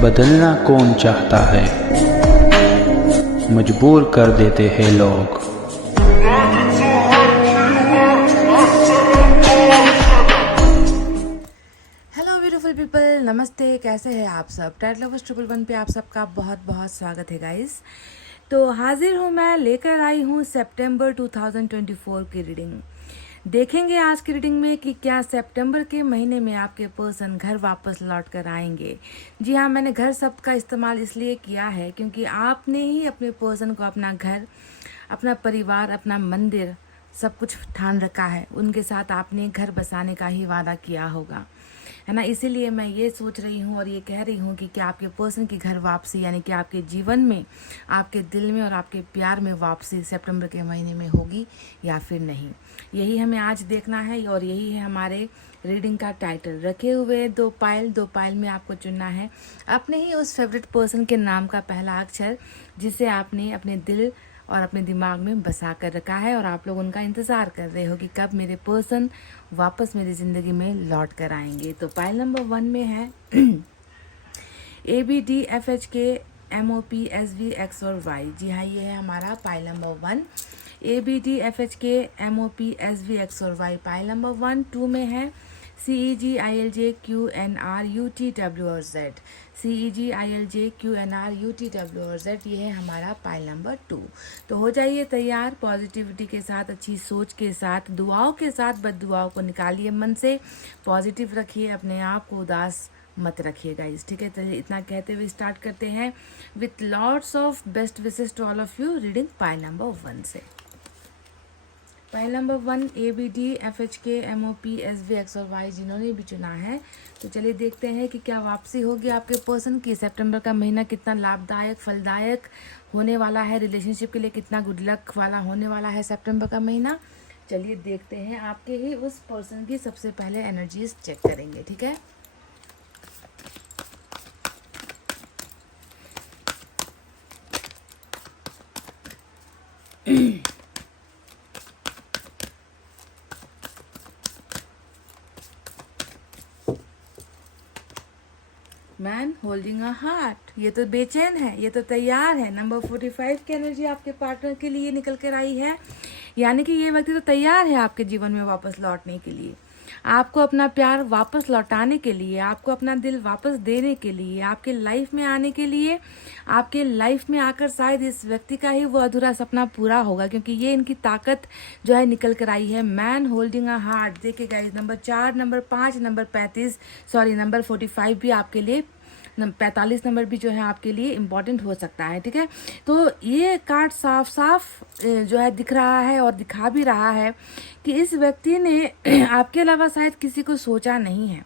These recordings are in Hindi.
बदलना कौन चाहता है, मजबूर कर देते हैं लोग। हेलो ब्यूटीफुल पीपल, नमस्ते। कैसे हैं आप सब? टैट लवर्स 111 पे आप सबका बहुत बहुत स्वागत है गाइस। तो हाजिर हूँ मैं, लेकर आई हूँ सितंबर 2024 की रीडिंग। देखेंगे आज की रीडिंग में कि क्या सितंबर के महीने में आपके पर्सन घर वापस लौट कर आएंगे। जी हाँ, मैंने घर शब्द का इस्तेमाल इसलिए किया है क्योंकि आपने ही अपने पर्सन को अपना घर, अपना परिवार, अपना मंदिर सब कुछ ठान रखा है। उनके साथ आपने घर बसाने का ही वादा किया होगा, है ना। इसीलिए मैं ये सोच रही हूँ और ये कह रही हूँ कि क्या आपके पर्सन की घर वापसी, यानी कि आपके जीवन में, आपके दिल में और आपके प्यार में वापसी सितंबर के महीने में होगी या फिर नहीं। यही हमें आज देखना है और यही है हमारे रीडिंग का टाइटल। रखे हुए दो पायल में आपको चुनना है अपने ही उस फेवरेट पर्सन के नाम का पहला अक्षर, जिसे आपने अपने दिल और अपने दिमाग में बसा कर रखा है और आप लोग उनका इंतज़ार कर रहे हो कि कब मेरे पर्सन वापस मेरी ज़िंदगी में लौट कर आएंगे। तो पाइल नंबर 1 में है ABDFHK MOPSV X और Y। जी हाँ, ये है हमारा pile number 1, ABDFHK MOPSV X और Y पाइल नंबर 1। 2 में है CEGILJQNRUTW और Z, CEGILJQNRUTW और Z। ये है हमारा पाइल नंबर 2। तो हो जाइए तैयार, पॉजिटिविटी के साथ, अच्छी सोच के साथ, दुआओं के साथ। बद दुआओं को निकालिए मन से, पॉजिटिव रखिए, अपने आप को उदास मत रखिए गाइस, ठीक है। तो इतना कहते हुए स्टार्ट करते हैं with lots of best wishes to all of you. Reading pile number 1 से। Pile number 1 ABDFHK MOPSV X और Y जिन्होंने भी चुना है, तो चलिए देखते हैं कि क्या वापसी होगी आपके पर्सन की। सितंबर का महीना कितना लाभदायक, फलदायक होने वाला है, रिलेशनशिप के लिए कितना गुड लक वाला होने वाला है सितंबर का महीना। चलिए देखते हैं। आपके ही उस पर्सन की सबसे पहले एनर्जीज चेक करेंगे, ठीक है। मैन होल्डिंग अ हार्ट, ये तो बेचैन है, ये तो तैयार है। नंबर 45 की एनर्जी आपके पार्टनर के लिए निकल कर आई है, यानी कि ये व्यक्ति तो तैयार है आपके जीवन में वापस लौटने के लिए, आपको अपना प्यार वापस लौटाने के लिए, आपको अपना दिल वापस देने के लिए, आपके लाइफ में आने के लिए। आपके लाइफ में आकर शायद इस व्यक्ति का ही वो अधूरा सपना पूरा होगा, क्योंकि ये इनकी ताकत जो है निकल कर आई है। Man holding a heart. देखिए guys, number 4, number 5, number 35, sorry number 45 भी आपके लिए, 45 नंबर भी जो है आपके लिए इम्पॉर्टेंट हो सकता है, ठीक है। तो ये कार्ड साफ साफ जो है दिख रहा है और दिखा भी रहा है कि इस व्यक्ति ने आपके अलावा शायद किसी को सोचा नहीं है,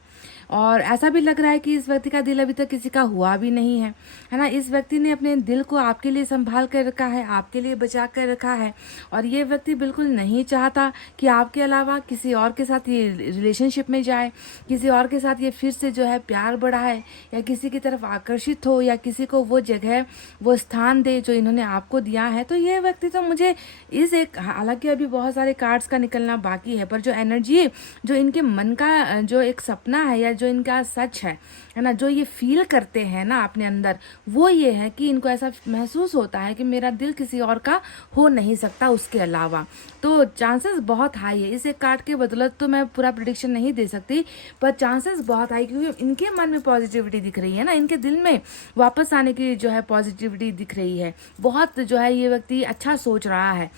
और ऐसा भी लग रहा है कि इस व्यक्ति का दिल अभी तक किसी का हुआ भी नहीं है, है ना। इस व्यक्ति ने अपने दिल को आपके लिए संभाल कर रखा है, आपके लिए बचा कर रखा है, और ये व्यक्ति बिल्कुल नहीं चाहता कि आपके अलावा किसी और के साथ ये रिलेशनशिप में जाए, किसी और के साथ ये फिर से जो है प्यार बढ़ाए, या किसी की तरफ आकर्षित हो, या किसी को वो जगह, वो स्थान दे जो इन्होंने आपको दिया है। तो ये व्यक्ति तो मुझे इस एक, हालांकि अभी बहुत सारे कार्ड्स का निकलना बाकी है, पर जो एनर्जी, जो इनके मन का जो एक सपना है या जो इनका सच है ना, जो ये फील करते हैं ना अपने अंदर, वो ये है कि इनको ऐसा महसूस होता है कि मेरा दिल किसी और का हो नहीं सकता उसके अलावा। तो चांसेस बहुत हाई है, इस एक कार्ड के बदौलत तो मैं पूरा प्रिडिक्शन नहीं दे सकती, पर चांसेस बहुत हाई, क्योंकि इनके मन में पॉजिटिविटी दिख रही है ना, इनके दिल में वापस आने की जो है पॉजिटिविटी दिख रही है। बहुत जो है ये व्यक्ति अच्छा सोच रहा है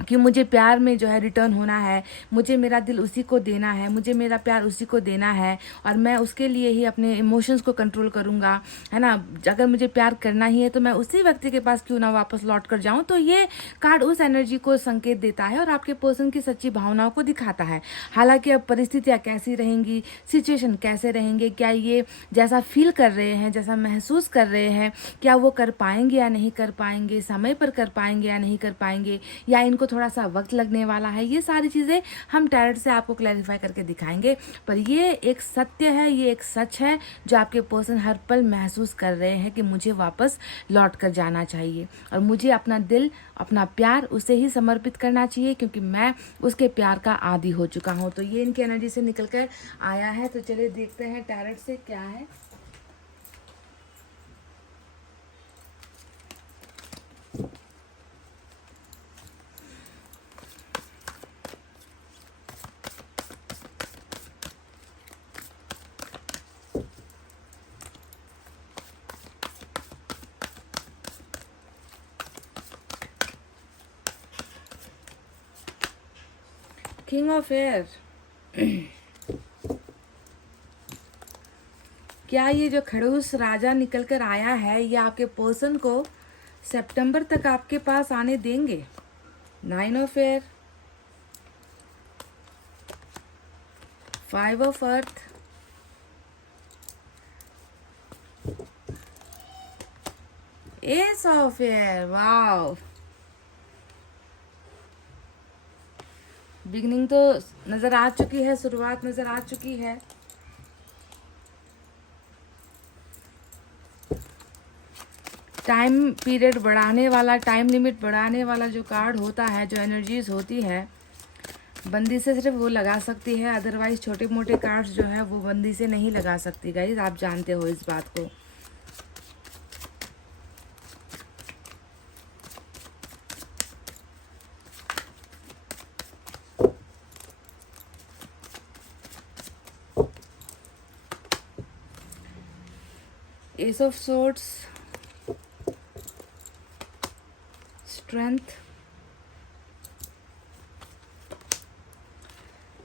कि मुझे प्यार में जो है रिटर्न होना है, मुझे मेरा दिल उसी को देना है, मुझे मेरा प्यार उसी को देना है, और मैं उसके लिए ही अपने इमोशंस को कंट्रोल करूँगा, है ना। अगर मुझे प्यार करना ही है तो मैं उसी व्यक्ति के पास क्यों ना वापस लौट कर जाऊँ। तो ये कार्ड उस एनर्जी को संकेत देता है और आपके पर्सन की सच्ची भावनाओं को दिखाता है। हालांकि अब परिस्थितियाँ कैसी रहेंगी, सिचुएशन कैसे रहेंगे, क्या ये जैसा फील कर रहे हैं, जैसा महसूस कर रहे हैं, क्या वो कर पाएंगे या नहीं कर पाएंगे, समय पर कर पाएंगे या नहीं कर पाएंगे, या इनको थोड़ा सा वक्त लगने वाला है, ये सारी चीज़ें हम टैरोट से आपको क्लैरिफाई करके दिखाएंगे। पर ये एक सत्य है, ये एक सच है जो आपके पर्सन हर पल महसूस कर रहे हैं कि मुझे वापस लौट कर जाना चाहिए, और मुझे अपना दिल, अपना प्यार उसे ही समर्पित करना चाहिए, क्योंकि मैं उसके प्यार का आदी हो चुका हूँ। तो ये इनकी एनर्जी से निकल कर आया है। तो चलिए देखते हैं टैरोट से क्या है। किंग ऑफ एयर, क्या ये जो खड़ूस राजा निकल कर आया है ये आपके पर्सन को सितंबर तक आपके पास आने देंगे? 9 of air, 5 of earth, S of air. Wow, beginning तो नजर आ चुकी है, शुरुआत नजर आ चुकी है। टाइम पीरियड बढ़ाने वाला, टाइम लिमिट बढ़ाने वाला जो कार्ड होता है, जो एनर्जीज होती है, बंदी से सिर्फ वो लगा सकती है, अदरवाइज छोटे मोटे कार्ड्स जो है वो बंदी से नहीं लगा सकती गाइज, आप जानते हो इस बात को। S of swords, strength,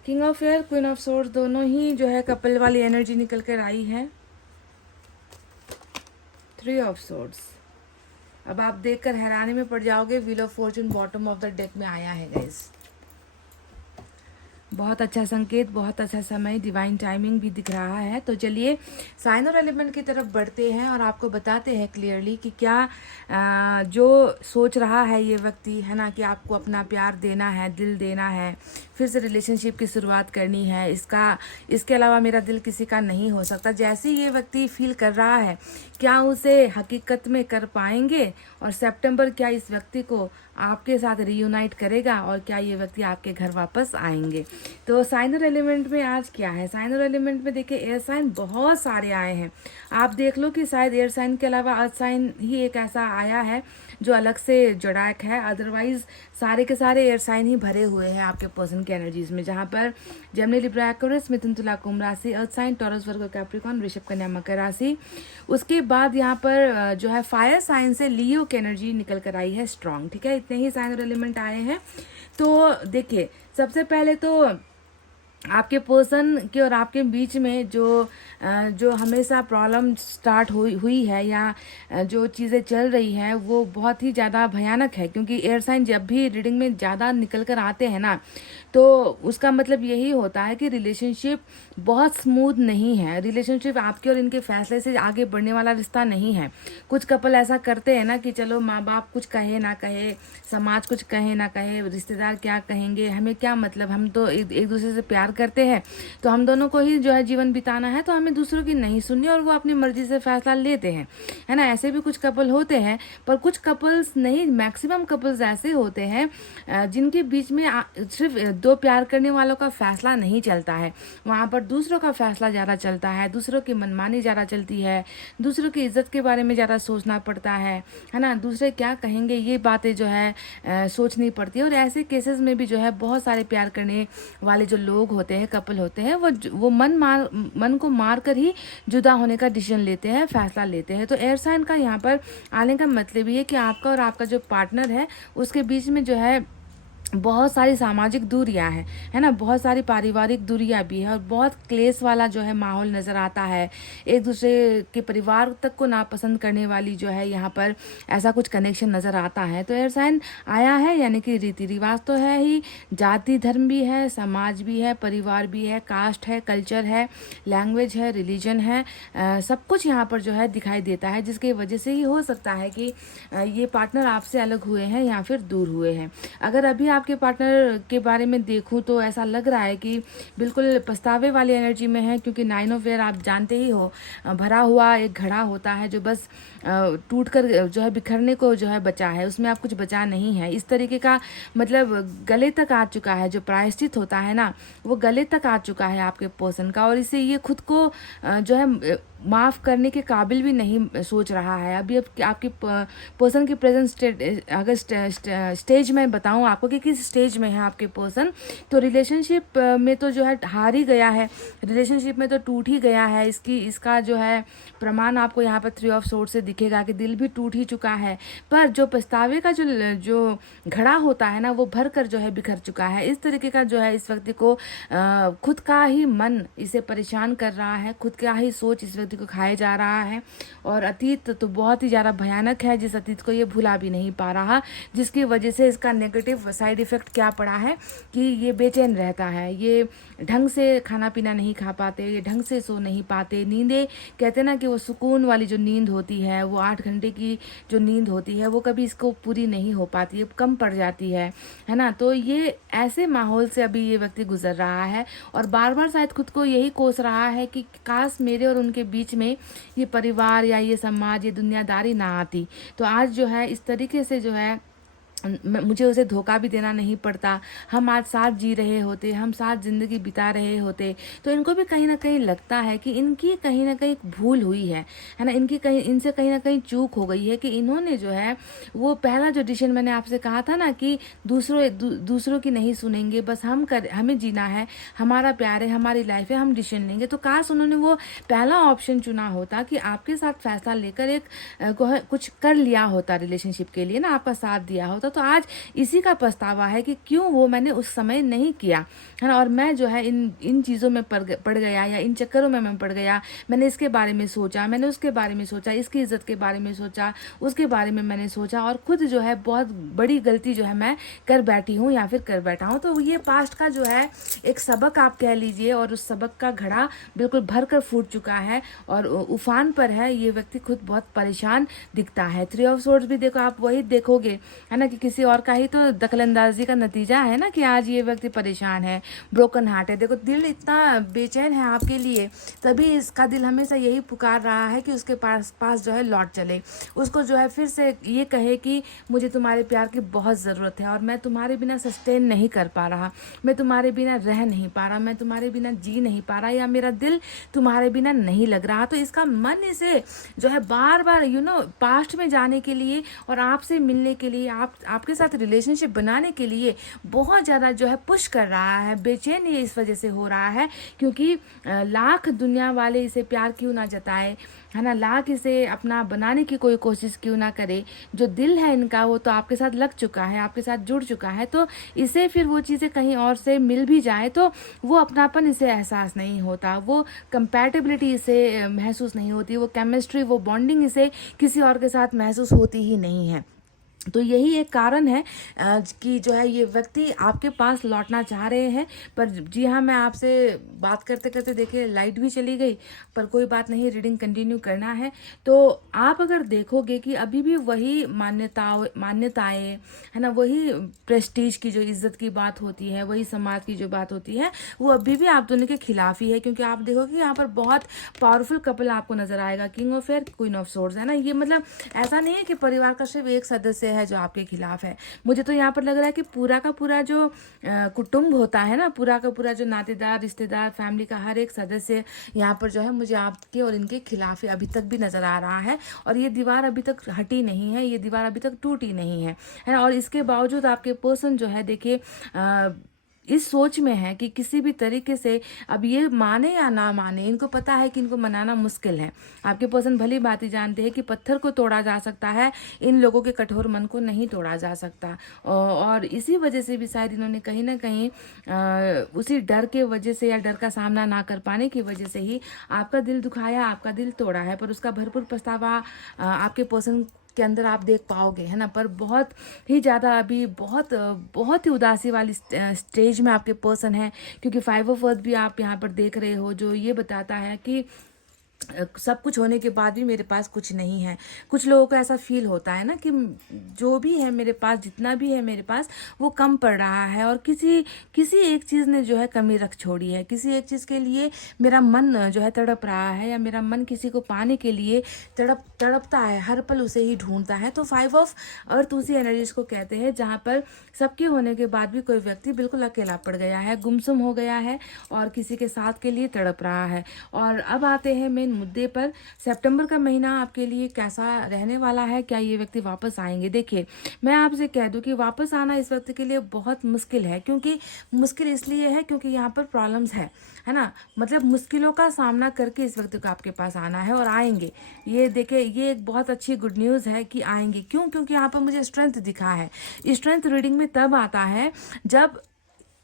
king of air, queen of swords, दोनों ही जो है कपल वाली एनर्जी निकल कर आई है। 3 ऑफ सोर्ड्स, अब आप देखकर हैरानी में पड़ जाओगे, wheel of Fortune bottom of the deck में आया है गाइस। बहुत अच्छा संकेत, बहुत अच्छा समय, डिवाइन टाइमिंग भी दिख रहा है। तो चलिए साइन और एलिमेंट की तरफ बढ़ते हैं और आपको बताते हैं क्लियरली कि क्या जो सोच रहा है ये व्यक्ति है ना, कि आपको अपना प्यार देना है, दिल देना है, फिर से रिलेशनशिप की शुरुआत करनी है, इसके अलावा मेरा दिल किसी का नहीं हो सकता, जैसे ये व्यक्ति फील कर रहा है, क्या उसे हकीकत में कर पाएंगे? और सितंबर क्या इस व्यक्ति को आपके साथ रियूनाइट करेगा और क्या ये व्यक्ति आपके घर वापस आएंगे? तो साइन और एलिमेंट में आज क्या है? साइन और एलिमेंट में देखिए एयर साइन बहुत सारे आए हैं। आप देख लो कि शायद एयर साइन के अलावा अर्थ साइन ही एक ऐसा आया है जो अलग से जोड़ाक है, अदरवाइज सारे के सारे एयर साइन ही भरे हुए हैं आपके पर्सन की एनर्जीज में, जहाँ पर जेमिनी, लिब्रा, एक्वेरियस, मिथुन, तुला, कुंभ राशि, earth sign, Taurus, Virgo, Capricorn, वृषभ, कन्या, मकर राशि। उसके बाद यहाँ पर जो है फायर साइन से लियो की एनर्जी निकल कर आई है स्ट्रांग। ठीक है, इतने ही साइन और एलिमेंट आए हैं। तो देखिए सबसे पहले तो आपके पर्सन के और आपके बीच में जो हमेशा प्रॉब्लम स्टार्ट हुई है या जो चीज़ें चल रही हैं वो बहुत ही ज़्यादा भयानक है, क्योंकि एयर साइन जब भी रीडिंग में ज़्यादा निकल कर आते हैं ना, तो उसका मतलब यही होता है कि रिलेशनशिप बहुत स्मूथ नहीं है, रिलेशनशिप आपके और इनके फैसले से आगे बढ़ने वाला रिश्ता नहीं है। कुछ कपल ऐसा करते हैं ना कि चलो माँ बाप कुछ कहे ना कहे, समाज कुछ कहे ना कहे, रिश्तेदार क्या कहेंगे, हमें क्या मतलब, हम तो एक दूसरे से प्यार करते हैं, तो हम दोनों को ही जो है जीवन बिताना है, तो हमें दूसरों की नहीं सुननी, और वो अपनी मर्जी से फैसला लेते हैं, है ना। ऐसे भी कुछ कपल होते हैं, पर कुछ कपल्स नहीं, मैक्सिमम कपल्स ऐसे होते हैं जिनके बीच में सिर्फ दो प्यार करने वालों का फैसला नहीं चलता है, वहाँ पर दूसरों का फैसला ज़्यादा चलता है, दूसरों की मनमानी ज़्यादा चलती है, दूसरों की इज्जत के बारे में ज़्यादा सोचना पड़ता है ना, दूसरे क्या कहेंगे ये बातें जो है सोचनी पड़ती है। और ऐसे केसेस में भी जो है बहुत सारे प्यार करने वाले जो लोग होते हैं, कपल होते हैं, वो मन को मार कर ही जुदा होने का डिसीजन लेते हैं, फैसला लेते हैं। तो एयर साइन का यहाँ पर आने का मतलब ये है कि आपका और आपका जो पार्टनर है उसके बीच में जो है बहुत सारी सामाजिक दूरियां हैं, है ना, बहुत सारी पारिवारिक दूरियां भी है, और बहुत क्लेश वाला जो है माहौल नज़र आता है, एक दूसरे के परिवार तक को नापसंद करने वाली जो है यहाँ पर ऐसा कुछ कनेक्शन नज़र आता है। तो एयर साइन आया है, यानी कि रीति रिवाज तो है ही, जाति धर्म भी है, समाज भी है, परिवार भी है, कास्ट है, कल्चर है, लैंग्वेज है, रिलीजन है, सब कुछ यहाँ पर जो है दिखाई देता है, जिसकी वजह से ही हो सकता है कि ये पार्टनर आपसे अलग हुए हैं या फिर दूर हुए हैं। अगर अभी आपके पार्टनर के बारे में देखूं तो ऐसा लग रहा है कि बिल्कुल पछतावे वाली एनर्जी में है, क्योंकि 9 ऑफ एयर आप जानते ही हो भरा हुआ एक घड़ा होता है जो बस टूट कर जो है बिखरने को जो है बचा है, उसमें आप कुछ बचा नहीं है। इस तरीके का मतलब गले तक आ चुका है, जो प्रायश्चित होता है ना वो गले तक आ चुका है आपके पर्सन का, और इसे ये खुद को जो है माफ़ करने के काबिल भी नहीं सोच रहा है। अभी आपकी पर्सन की प्रेजेंट स्टेज में बताऊं आपको कि किस स्टेज में है आपके पर्सन। तो रिलेशनशिप में तो जो है हार ही गया है, रिलेशनशिप में तो टूट ही गया है। इसका जो है प्रमाण आपको यहाँ पर 3 ऑफ सोर्ड से दिखेगा कि दिल भी टूट ही चुका है, पर जो पछतावे का जो घड़ा होता है ना, वो भर कर जो है बिखर चुका है। इस तरीके का जो है इस व्यक्ति को खुद का ही मन इसे परेशान कर रहा है, खुद का ही सोच इस व्यक्ति को खाए जा रहा है। और अतीत तो बहुत ही ज़्यादा भयानक है, जिस अतीत को ये भुला भी नहीं पा रहा, जिसकी वजह से इसका नेगेटिव साइड इफ़ेक्ट क्या पड़ा है कि ये बेचैन रहता है, ये ढंग से खाना पीना नहीं खा पाते, ये ढंग से सो नहीं पाते। नींदें कहते ना कि वो सुकून वाली जो नींद होती है, वो 8 घंटे की जो नींद होती है, वो कभी इसको पूरी नहीं हो पाती है, कम पड़ जाती है ना। तो ये ऐसे माहौल से अभी ये व्यक्ति गुजर रहा है और बार बार शायद खुद को यही कोस रहा है कि काश मेरे और उनके बीच में ये परिवार या ये समाज, ये दुनियादारी ना आती, तो आज जो है इस तरीके से जो है मुझे उसे धोखा भी देना नहीं पड़ता, हम आज साथ जी रहे होते, हम साथ ज़िंदगी बिता रहे होते। तो इनको भी कहीं ना कहीं लगता है कि इनकी कहीं ना कहीं भूल हुई है ना, इनसे कहीं ना कहीं चूक हो गई है कि इन्होंने जो है वो पहला जो डिसीजन मैंने आपसे कहा था ना कि दूसरों की नहीं सुनेंगे, बस हमें जीना है, हमारा प्यार है, हमारी लाइफ है, हम डिसीजन लेंगे। तो काश उन्होंने वो पहला ऑप्शन चुना होता कि आपके साथ फैसला लेकर एक कुछ कर लिया होता रिलेशनशिप के लिए ना, आपका साथ दिया होता। तो आज इसी का पछतावा है कि क्यों वो मैंने उस समय नहीं किया, है ना। और मैं जो है इन चीज़ों में पड़ गया या इन चक्करों में मैं पड़ गया। मैंने इसके बारे में सोचा, मैंने उसके बारे में सोचा, इसकी इज्जत के बारे में सोचा, उसके बारे में मैंने सोचा और खुद जो है बहुत बड़ी गलती जो है मैं कर बैठी हूँ या फिर कर बैठा हूँ। तो ये पास्ट का जो है एक सबक आप कह लीजिए, और उस सबक का घड़ा बिल्कुल भर कर फूट चुका है और उफान पर है। ये व्यक्ति खुद बहुत परेशान दिखता है। 3 ऑफ सोर्ड्स भी देखो, आप वही देखोगे है ना कि किसी और का ही तो दखलंदाजी का नतीजा है ना कि आज ये व्यक्ति परेशान है, ब्रोकन हार्ट है। देखो दिल इतना बेचैन है आपके लिए, तभी इसका दिल हमेशा यही पुकार रहा है कि उसके पास जो है लौट चले, उसको जो है फिर से ये कहे कि मुझे तुम्हारे प्यार की बहुत ज़रूरत है और मैं तुम्हारे बिना सस्टेन नहीं कर पा रहा, मैं तुम्हारे बिना रह नहीं पा रहा, मैं तुम्हारे बिना जी नहीं पा रहा, या मेरा दिल तुम्हारे बिना नहीं लग रहा। तो इसका मन इसे जो है बार बार पास्ट में जाने के लिए और आपसे मिलने के लिए, आपके साथ रिलेशनशिप बनाने के लिए बहुत ज़्यादा जो है पुश कर रहा है। बेचैन ये इस वजह से हो रहा है क्योंकि लाख दुनिया वाले इसे प्यार क्यों ना जताए, है ना, लाख इसे अपना बनाने की कोई कोशिश क्यों ना करे, जो दिल है इनका वो तो आपके साथ लग चुका है, आपके साथ जुड़ चुका है। तो इसे फिर वो चीज़ें कहीं और से मिल भी जाए तो वो अपनापन इसे एहसास नहीं होता, वो कंपैटिबिलिटी इसे महसूस नहीं होती, वो केमिस्ट्री, वो बॉन्डिंग इसे किसी और के साथ महसूस होती ही नहीं है। तो यही एक कारण है कि जो है ये व्यक्ति आपके पास लौटना चाह रहे हैं। पर जी हाँ, मैं आपसे बात करते करते देखिए लाइट भी चली गई, पर कोई बात नहीं, रीडिंग कंटिन्यू करना है। तो आप अगर देखोगे कि अभी भी वही मान्यताएं है ना, वही प्रेस्टीज की जो इज्जत की बात होती है, वही समाज की जो बात होती है, वो अभी भी आप दोनों के खिलाफ ही है। क्योंकि आप देखोगे यहाँ पर बहुत पावरफुल कपल आपको नजर आएगा, king of air, queen of swords, है ना। ये मतलब ऐसा नहीं है कि परिवार का सिर्फ एक सदस्य है जो आपके खिलाफ है। मुझे तो यहाँ पर लग रहा है कि पूरा का पूरा जो कुटुंब होता है ना, पूरा का पूरा जो नातेदार, रिश्तेदार, फैमिली का हर एक सदस्य यहाँ पर जो है मुझे आपके और इनके खिलाफ ही अभी तक भी नजर आ रहा है। और ये दीवार अभी तक हटी नहीं है, ये दीवार अभी तक टूटी नहीं है ना। और इसके बावजूद आपके पर्सन जो है देखिए इस सोच में है कि किसी भी तरीके से अब ये माने या ना माने, इनको पता है कि इनको मनाना मुश्किल है। आपके पर्सन भली भांति जानते हैं कि पत्थर को तोड़ा जा सकता है, इन लोगों के कठोर मन को नहीं तोड़ा जा सकता। और इसी वजह से भी शायद इन्होंने कहीं ना कहीं उसी डर के वजह से या डर का सामना ना कर पाने की वजह से ही आपका दिल दुखाया, आपका दिल तोड़ा है। पर उसका भरपूर पछतावा आपके पर्सन के अंदर आप देख पाओगे, है ना। पर बहुत ही ज़्यादा अभी बहुत ही उदासी वाली स्टेज में आपके पर्सन है, क्योंकि 5 ऑफ अर्थ भी आप यहाँ पर देख रहे हो, जो ये बताता है कि सब कुछ होने के बाद भी मेरे पास कुछ नहीं है। कुछ लोगों को ऐसा फील होता है ना कि जो भी है मेरे पास, जितना भी है मेरे पास, वो कम पड़ रहा है और किसी एक चीज़ ने जो है कमी रख छोड़ी है, किसी एक चीज़ के लिए मेरा मन जो है तड़प रहा है, या मेरा मन किसी को पाने के लिए तड़पता है, हर पल उसे ही ढूंढता है। तो 5 ऑफ अर्थ उसी एनर्जीज को कहते हैं जहाँ पर सबके होने के बाद भी कोई व्यक्ति बिल्कुल अकेला पड़ गया है, गुमसुम हो गया है और किसी के साथ के लिए तड़प रहा है। और अब आते हैं मेन मुद्दे पर सितंबर का महीना आपके लिए कैसा रहने वाला है, क्या ये व्यक्ति वापस आएंगे। देखिए, मैं आपसे कह दूं कि वापस आना इस व्यक्ति के लिए बहुत मुश्किल है, क्योंकि मुश्किल इसलिए है क्योंकि यहाँ पर प्रॉब्लम्स है ना। मतलब मुश्किलों का सामना करके इस व्यक्ति को आपके पास आना है और आएंगे। ये देखिए, ये एक बहुत अच्छी गुड न्यूज़ है कि आएंगे। क्यों? क्योंकि यहाँ पर मुझे स्ट्रेंथ दिखा है। स्ट्रेंथ रीडिंग में तब आता है जब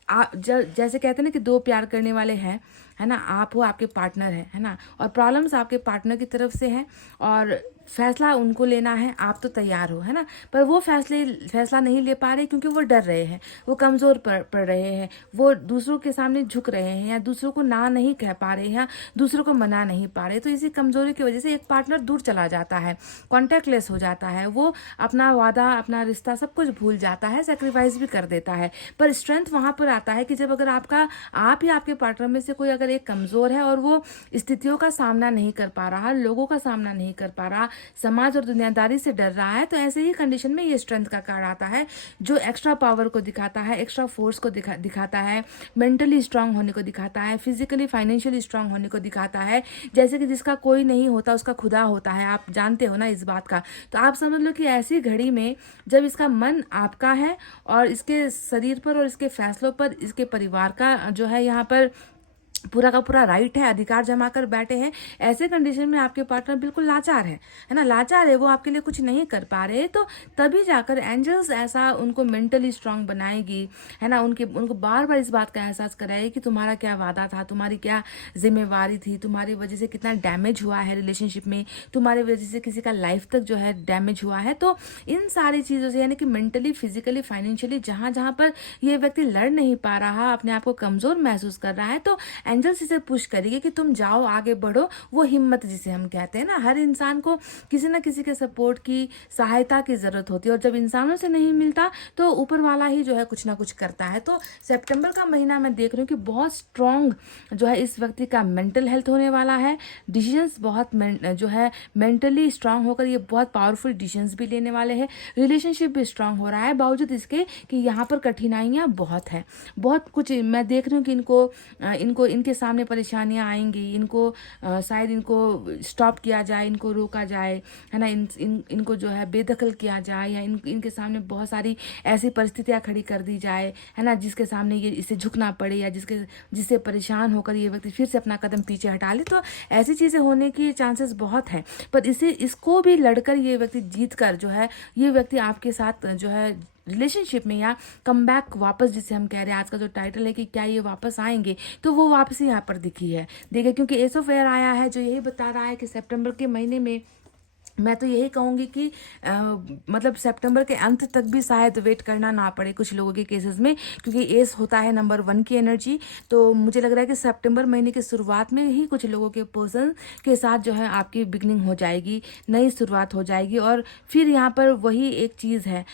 जैसे कहते हैं ना कि दो प्यार करने वाले हैं, है ना, आप हो, आपके पार्टनर है ना, और प्रॉब्लम्स आपके पार्टनर की तरफ से हैं और फैसला उनको लेना है, आप तो तैयार हो, है ना, पर वो फैसला नहीं ले पा रहे क्योंकि वो डर रहे हैं, वो कमज़ोर पड़ रहे हैं, वो दूसरों के सामने झुक रहे हैं, या दूसरों को ना नहीं कह पा रहे हैं, दूसरों को मना नहीं पा रहे। तो इसी कमज़ोरी की वजह से एक पार्टनर दूर चला जाता है, कॉन्टैक्टलेस हो जाता है, वो अपना वादा, अपना रिश्ता सब कुछ भूल जाता है, सेक्रीफाइस भी कर देता है। पर स्ट्रेंथ वहाँ पर आता है कि जब अगर आप या आपके पार्टनर में से कोई अगर एक कमज़ोर है और वो स्थितियों का सामना नहीं कर पा रहा, लोगों का सामना नहीं कर पा रहा, समाज और दुनियादारी से डर रहा है, तो ऐसे ही कंडीशन में ये स्ट्रेंथ का कार्ड आता है, जो एक्स्ट्रा पावर को दिखाता है, एक्स्ट्रा फोर्स को दिखाता है, मेंटली स्ट्रांग होने को दिखाता है, फिजिकली फाइनेंशियली स्ट्रांग होने को दिखाता है। जैसे कि जिसका कोई नहीं होता उसका खुदा होता है, आप जानते हो ना इस बात का। तो आप समझ लो कि ऐसी घड़ी में जब इसका मन आपका है और इसके शरीर पर और इसके फैसलों पर इसके परिवार का जो है यहाँ पर पूरा का पूरा राइट है, अधिकार जमा कर बैठे हैं, ऐसे कंडीशन में आपके पार्टनर बिल्कुल लाचार है ना, लाचार है, वो आपके लिए कुछ नहीं कर पा रहे। तो तभी जाकर एंजल्स ऐसा उनको मेंटली स्ट्रांग बनाएगी, है ना, उनको बार बार इस बात का एहसास कराएगी कि तुम्हारा क्या वादा था, तुम्हारी क्या जिम्मेवारी थी, तुम्हारी वजह से कितना डैमेज हुआ है रिलेशनशिप में, तुम्हारी वजह से किसी का लाइफ तक जो है डैमेज हुआ है। तो इन सारी चीज़ों से, यानी कि मेंटली, फिजिकली, फाइनेंशियली जहाँ जहाँ पर ये व्यक्ति लड़ नहीं पा रहा, अपने आप को कमज़ोर महसूस कर रहा है, तो एंजल्स इसे पुश करेंगे कि तुम जाओ, आगे बढ़ो। वो हिम्मत जिसे हम कहते हैं ना, हर इंसान को किसी न किसी के सपोर्ट की, सहायता की ज़रूरत होती है, और जब इंसानों से नहीं मिलता तो ऊपर वाला ही जो है कुछ ना कुछ करता है। तो सितंबर का महीना मैं देख रही हूँ कि बहुत स्ट्रॉन्ग जो है इस व्यक्ति का मेंटल हेल्थ होने वाला है। डिसीजंस बहुत जो है मेंटली स्ट्रांग होकर ये बहुत पावरफुल डिसीजंस भी लेने वाले हैं। रिलेशनशिप भी स्ट्रांग हो रहा है, बावजूद इसके कि यहाँ पर कठिनाइयाँ बहुत है, बहुत कुछ मैं देख रही हूँ कि इनको इनके सामने परेशानियां आएंगी, इनको शायद इनको स्टॉप किया जाए, इनको रोका जाए, है ना, इनको जो है बेदखल किया जाए, या इनके सामने बहुत सारी ऐसी परिस्थितियां खड़ी कर दी जाए, है ना, जिसके सामने ये इसे झुकना पड़े, या जिससे परेशान होकर ये व्यक्ति फिर से अपना कदम पीछे हटा ले। तो ऐसी चीज़ें होने की चांसेस बहुत है, पर इसको भी लड़कर ये व्यक्ति जीत कर जो है, ये व्यक्ति आपके साथ जो है रिलेशनशिप में, या कम बैक वापस जिसे हम कह रहे हैं, आज का जो टाइटल है कि क्या ये वापस आएंगे, तो वो वापसी यहाँ पर दिखी है। देखिए, क्योंकि एस ऑफ एयर आया है, जो यही बता रहा है कि सितंबर के महीने में मैं तो यही कहूँगी कि मतलब सितंबर के अंत तक भी शायद वेट करना ना पड़े कुछ लोगों के केसेस में, क्योंकि एस होता है नंबर 1 की एनर्जी। तो मुझे लग रहा है कि सितंबर महीने की शुरुआत में ही कुछ लोगों के पर्सन के साथ जो है आपकी बिगनिंग हो जाएगी, नई शुरुआत हो जाएगी। और फिर यहाँ पर वही एक चीज़ है,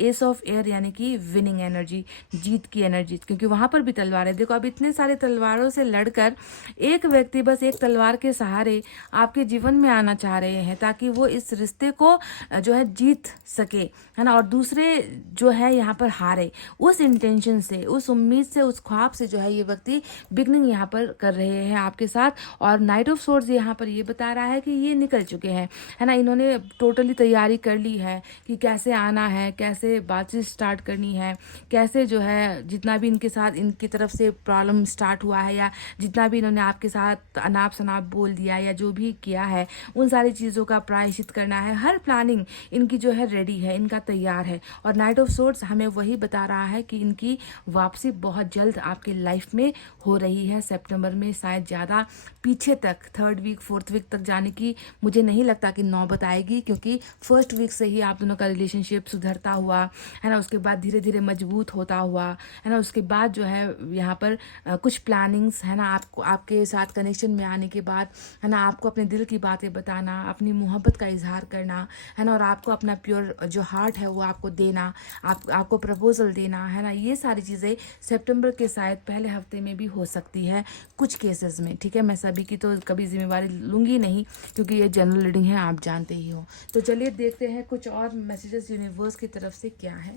एस ऑफ एयर यानी कि विनिंग एनर्जी, जीत की एनर्जी, क्योंकि वहाँ पर भी तलवार है। देखो, अब इतने सारे तलवारों से लड़कर एक व्यक्ति बस एक तलवार के सहारे आपके जीवन में आना चाह रहे हैं, ताकि वो इस रिश्ते को जो है जीत सके, है ना, और दूसरे जो है यहाँ पर हारे। उस इंटेंशन से, उस उम्मीद से, उस ख्वाब से जो है ये व्यक्ति बिगनिंग यहाँ पर कर रहे हैं आपके साथ। और नाइट ऑफ सोर्ड्स यहाँ पर ये बता रहा है कि ये निकल चुके हैं, है ना, इन्होंने टोटली तैयारी कर ली है कि कैसे आना है, कैसे बातचीत स्टार्ट करनी है, कैसे जो है जितना भी इनके साथ इनकी तरफ से प्रॉब्लम स्टार्ट हुआ है, या जितना भी इन्होंने आपके साथ अनाप शनाप बोल दिया या जो भी किया है, उन सारी चीज़ों का प्रायश्चित करना है। हर प्लानिंग इनकी जो है रेडी है, इनका तैयार है। और नाइट ऑफ सोर्ड्स हमें वही बता रहा है कि इनकी वापसी बहुत जल्द आपके लाइफ में हो रही है। सितंबर में शायद ज़्यादा पीछे तक, 3rd वीक 4th वीक तक जाने की मुझे नहीं लगता कि नौबत आएगी, क्योंकि 1st वीक से ही आप दोनों का रिलेशनशिप सुधरता हुआ, है ना, उसके बाद धीरे धीरे मजबूत होता हुआ, है ना, उसके बाद जो है यहाँ पर कुछ प्लानिंग्स, है ना, आपको आपके साथ कनेक्शन में आने के बाद, है ना, आपको अपने दिल की बातें बताना, अपनी मोहब्बत का इजहार करना, है ना, और आपको अपना प्योर जो हार्ट है वो आपको देना, आपको प्रपोजल देना, है ना, ये सारी चीज़ें सितंबर के शायद पहले हफ्ते में भी हो सकती है कुछ केसेस में। ठीक है, मैं सभी की तो कभी जिम्मेवारी लूँगी नहीं, क्योंकि ये जनरल रीडिंग है, आप जानते ही हो। तो चलिए देखते हैं कुछ और मैसेजेस यूनिवर्स की तरफ से क्या है।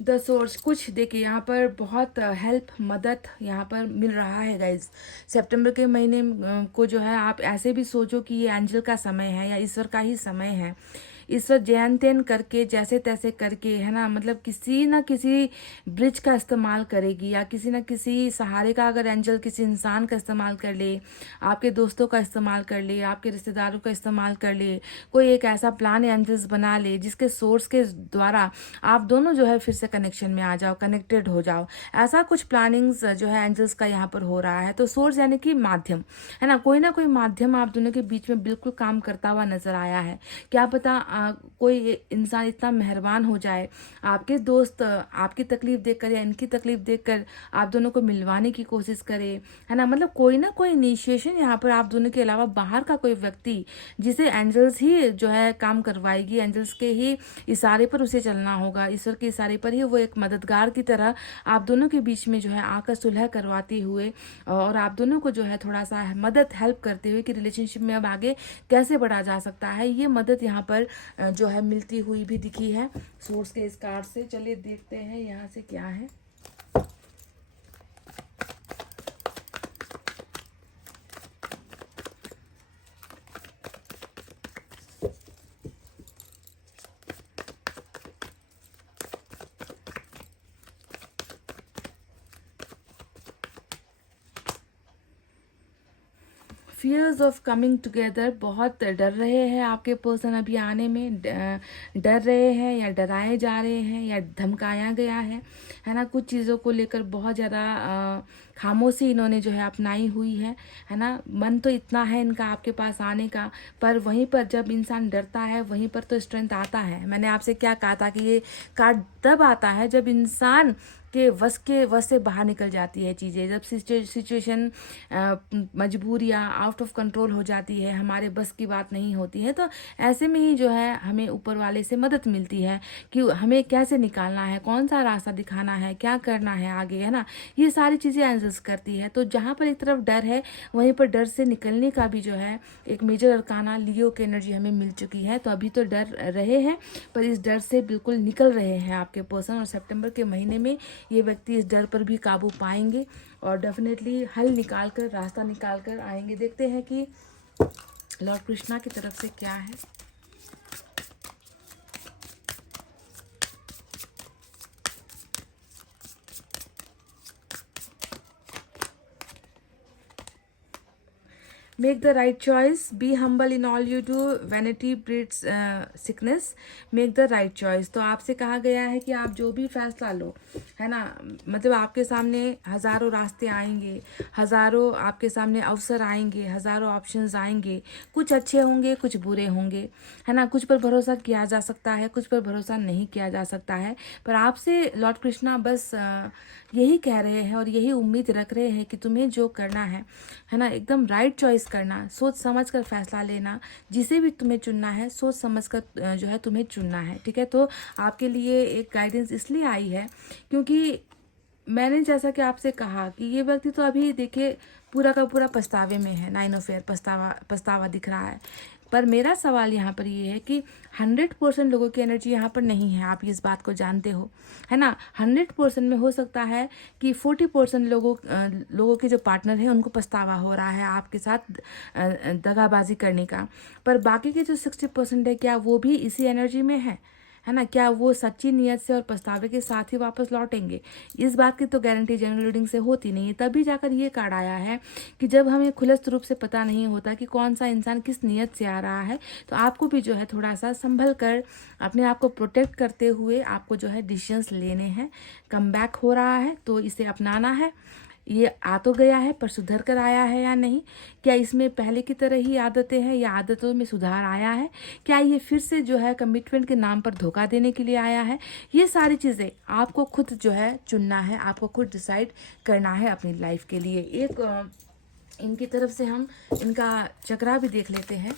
द सोर्स, कुछ देखिए यहाँ पर बहुत हेल्प, मदद यहाँ पर मिल रहा है गाइज। सितंबर के महीने को जो है आप ऐसे भी सोचो कि ये एंजल का समय है या ईश्वर का ही समय है। ईश्वर जैन तैन करके जैसे तैसे करके, है ना, मतलब किसी ना किसी ब्रिज का इस्तेमाल करेगी या किसी ना किसी सहारे का, अगर एंजल किसी इंसान का इस्तेमाल कर ले, आपके दोस्तों का इस्तेमाल कर ले, आपके रिश्तेदारों का इस्तेमाल कर ले, कोई एक ऐसा प्लान एंजल्स बना ले जिसके सोर्स के द्वारा आप दोनों जो है फिर से कनेक्शन में आ जाओ, कनेक्टेड हो जाओ। ऐसा कुछ प्लानिंग्स जो है एंजल्स का यहाँ पर हो रहा है। तो सोर्स यानी कि माध्यम, है ना कोई माध्यम आप दोनों के बीच में बिल्कुल काम करता हुआ नजर आया है। क्या पता कोई इंसान इतना मेहरबान हो जाए, आपके दोस्त आपकी तकलीफ देखकर या इनकी तकलीफ देखकर आप दोनों को मिलवाने की कोशिश करे, है ना कोई ना कोई इनिशिएशन यहाँ पर आप दोनों के अलावा बाहर का कोई व्यक्ति, जिसे एंजल्स ही जो है काम करवाएगी, एंजल्स के ही इशारे पर उसे चलना होगा, ईश्वर के इशारे पर ही वो एक मददगार की तरह आप दोनों के बीच में जो है आकर सुलह करवाते हुए और आप दोनों को जो है थोड़ा सा मदद, हेल्प करते हुए कि रिलेशनशिप में अब आगे कैसे बढ़ा जा सकता है, ये मदद यहाँ पर जो है मिलती हुई भी दिखी है सोर्स के इस कार्ड से। चलिए देखते हैं यहाँ से क्या है। फियर्स ऑफ कमिंग टुगेदर, बहुत डर रहे हैं आपके पर्सन अभी आने में, डर रहे हैं या डराए जा रहे हैं या धमकाया गया है ना, कुछ चीज़ों को लेकर बहुत ज़्यादा खामोशी इन्होंने जो है अपनाई हुई है ना। मन तो इतना है इनका आपके पास आने का, पर वहीं पर जब इंसान डरता है वहीं पर तो स्ट्रेंथ आता है। मैंने आपसे क्या कहा था कि ये कार्ड तब आता है जब इंसान के वश से बाहर निकल जाती है चीज़ें, जब सिचुएशन मजबूर या आउट ऑफ कंट्रोल हो जाती है, हमारे बस की बात नहीं होती है, तो ऐसे में ही जो है हमें ऊपर वाले से मदद मिलती है कि हमें कैसे निकालना है, कौन सा रास्ता दिखाना है, क्या करना है आगे, है ना। ये सारी चीज़ें एंजल्स करती है। तो जहाँ पर एक तरफ डर है वहीं पर डर से निकलने का भी जो है एक मेजर अरकाना लियो की एनर्जी हमें मिल चुकी है। तो अभी तो डर रहे हैं पर इस डर से बिल्कुल निकल रहे हैं आपके पर्सन, और सितंबर के महीने में ये व्यक्ति इस डर पर भी काबू पाएंगे और डेफिनेटली हल निकाल कर, रास्ता निकाल कर आएंगे। देखते हैं कि लॉर्ड कृष्णा की तरफ से क्या है। Make the right choice. Be humble in all you do. Vanity breeds sickness. Make the right choice. तो आपसे कहा गया है कि आप जो भी फैसला लो, है ना, मतलब आपके सामने हज़ारों रास्ते आएंगे, हज़ारों आपके सामने अवसर आएंगे, हज़ारों ऑप्शंस आएंगे, कुछ अच्छे होंगे कुछ बुरे होंगे, है ना। कुछ पर भरोसा किया जा सकता है, कुछ पर भरोसा नहीं किया जा सकता है, पर आपसे लॉर्ड कृष्णा बस यही कह रहे हैं और यही उम्मीद रख रहे हैं कि तुम्हें जो करना है ना, एकदम राइट चॉइस करना, सोच समझ कर फैसला लेना, जिसे भी तुम्हें चुनना है सोच समझ कर जो है तुम्हें चुनना है, ठीक है। तो आपके लिए एक गाइडेंस इसलिए आई है क्योंकि मैंने जैसा कि आपसे कहा कि ये व्यक्ति तो अभी देखिए पूरा का पूरा पछतावे में है, 9 ऑफ एयर, पछतावा दिख रहा है। पर मेरा सवाल यहाँ पर ये है कि 100% लोगों की एनर्जी यहाँ पर नहीं है, आप इस बात को जानते हो, है ना। 100% में हो सकता है कि 40% लोगों के जो पार्टनर हैं उनको पछतावा हो रहा है आपके साथ दगाबाजी करने का, पर बाकी के जो 60% है क्या वो भी इसी एनर्जी में है ना। क्या वो सच्ची नीयत से और पछतावे के साथ ही वापस लौटेंगे, इस बात की तो गारंटी जनरल रीडिंग से होती नहीं है। तभी जाकर ये कार्ड आया है कि जब हमें खुलस्त रूप से पता नहीं होता कि कौन सा इंसान किस नीयत से आ रहा है, तो आपको भी जो है थोड़ा सा संभल कर अपने आप को प्रोटेक्ट करते हुए आपको जो है डिसीजंस लेने हैं। कम बैक हो रहा है तो इसे अपनाना है। ये आ तो गया है पर सुधर कर आया है या नहीं, क्या इसमें पहले की तरह ही आदतें हैं या आदतों में सुधार आया है, क्या ये फिर से जो है कमिटमेंट के नाम पर धोखा देने के लिए आया है, ये सारी चीज़ें आपको खुद जो है चुनना है, आपको खुद डिसाइड करना है अपनी लाइफ के लिए। एक इनकी तरफ से हम इनका चक्रा भी देख लेते हैं।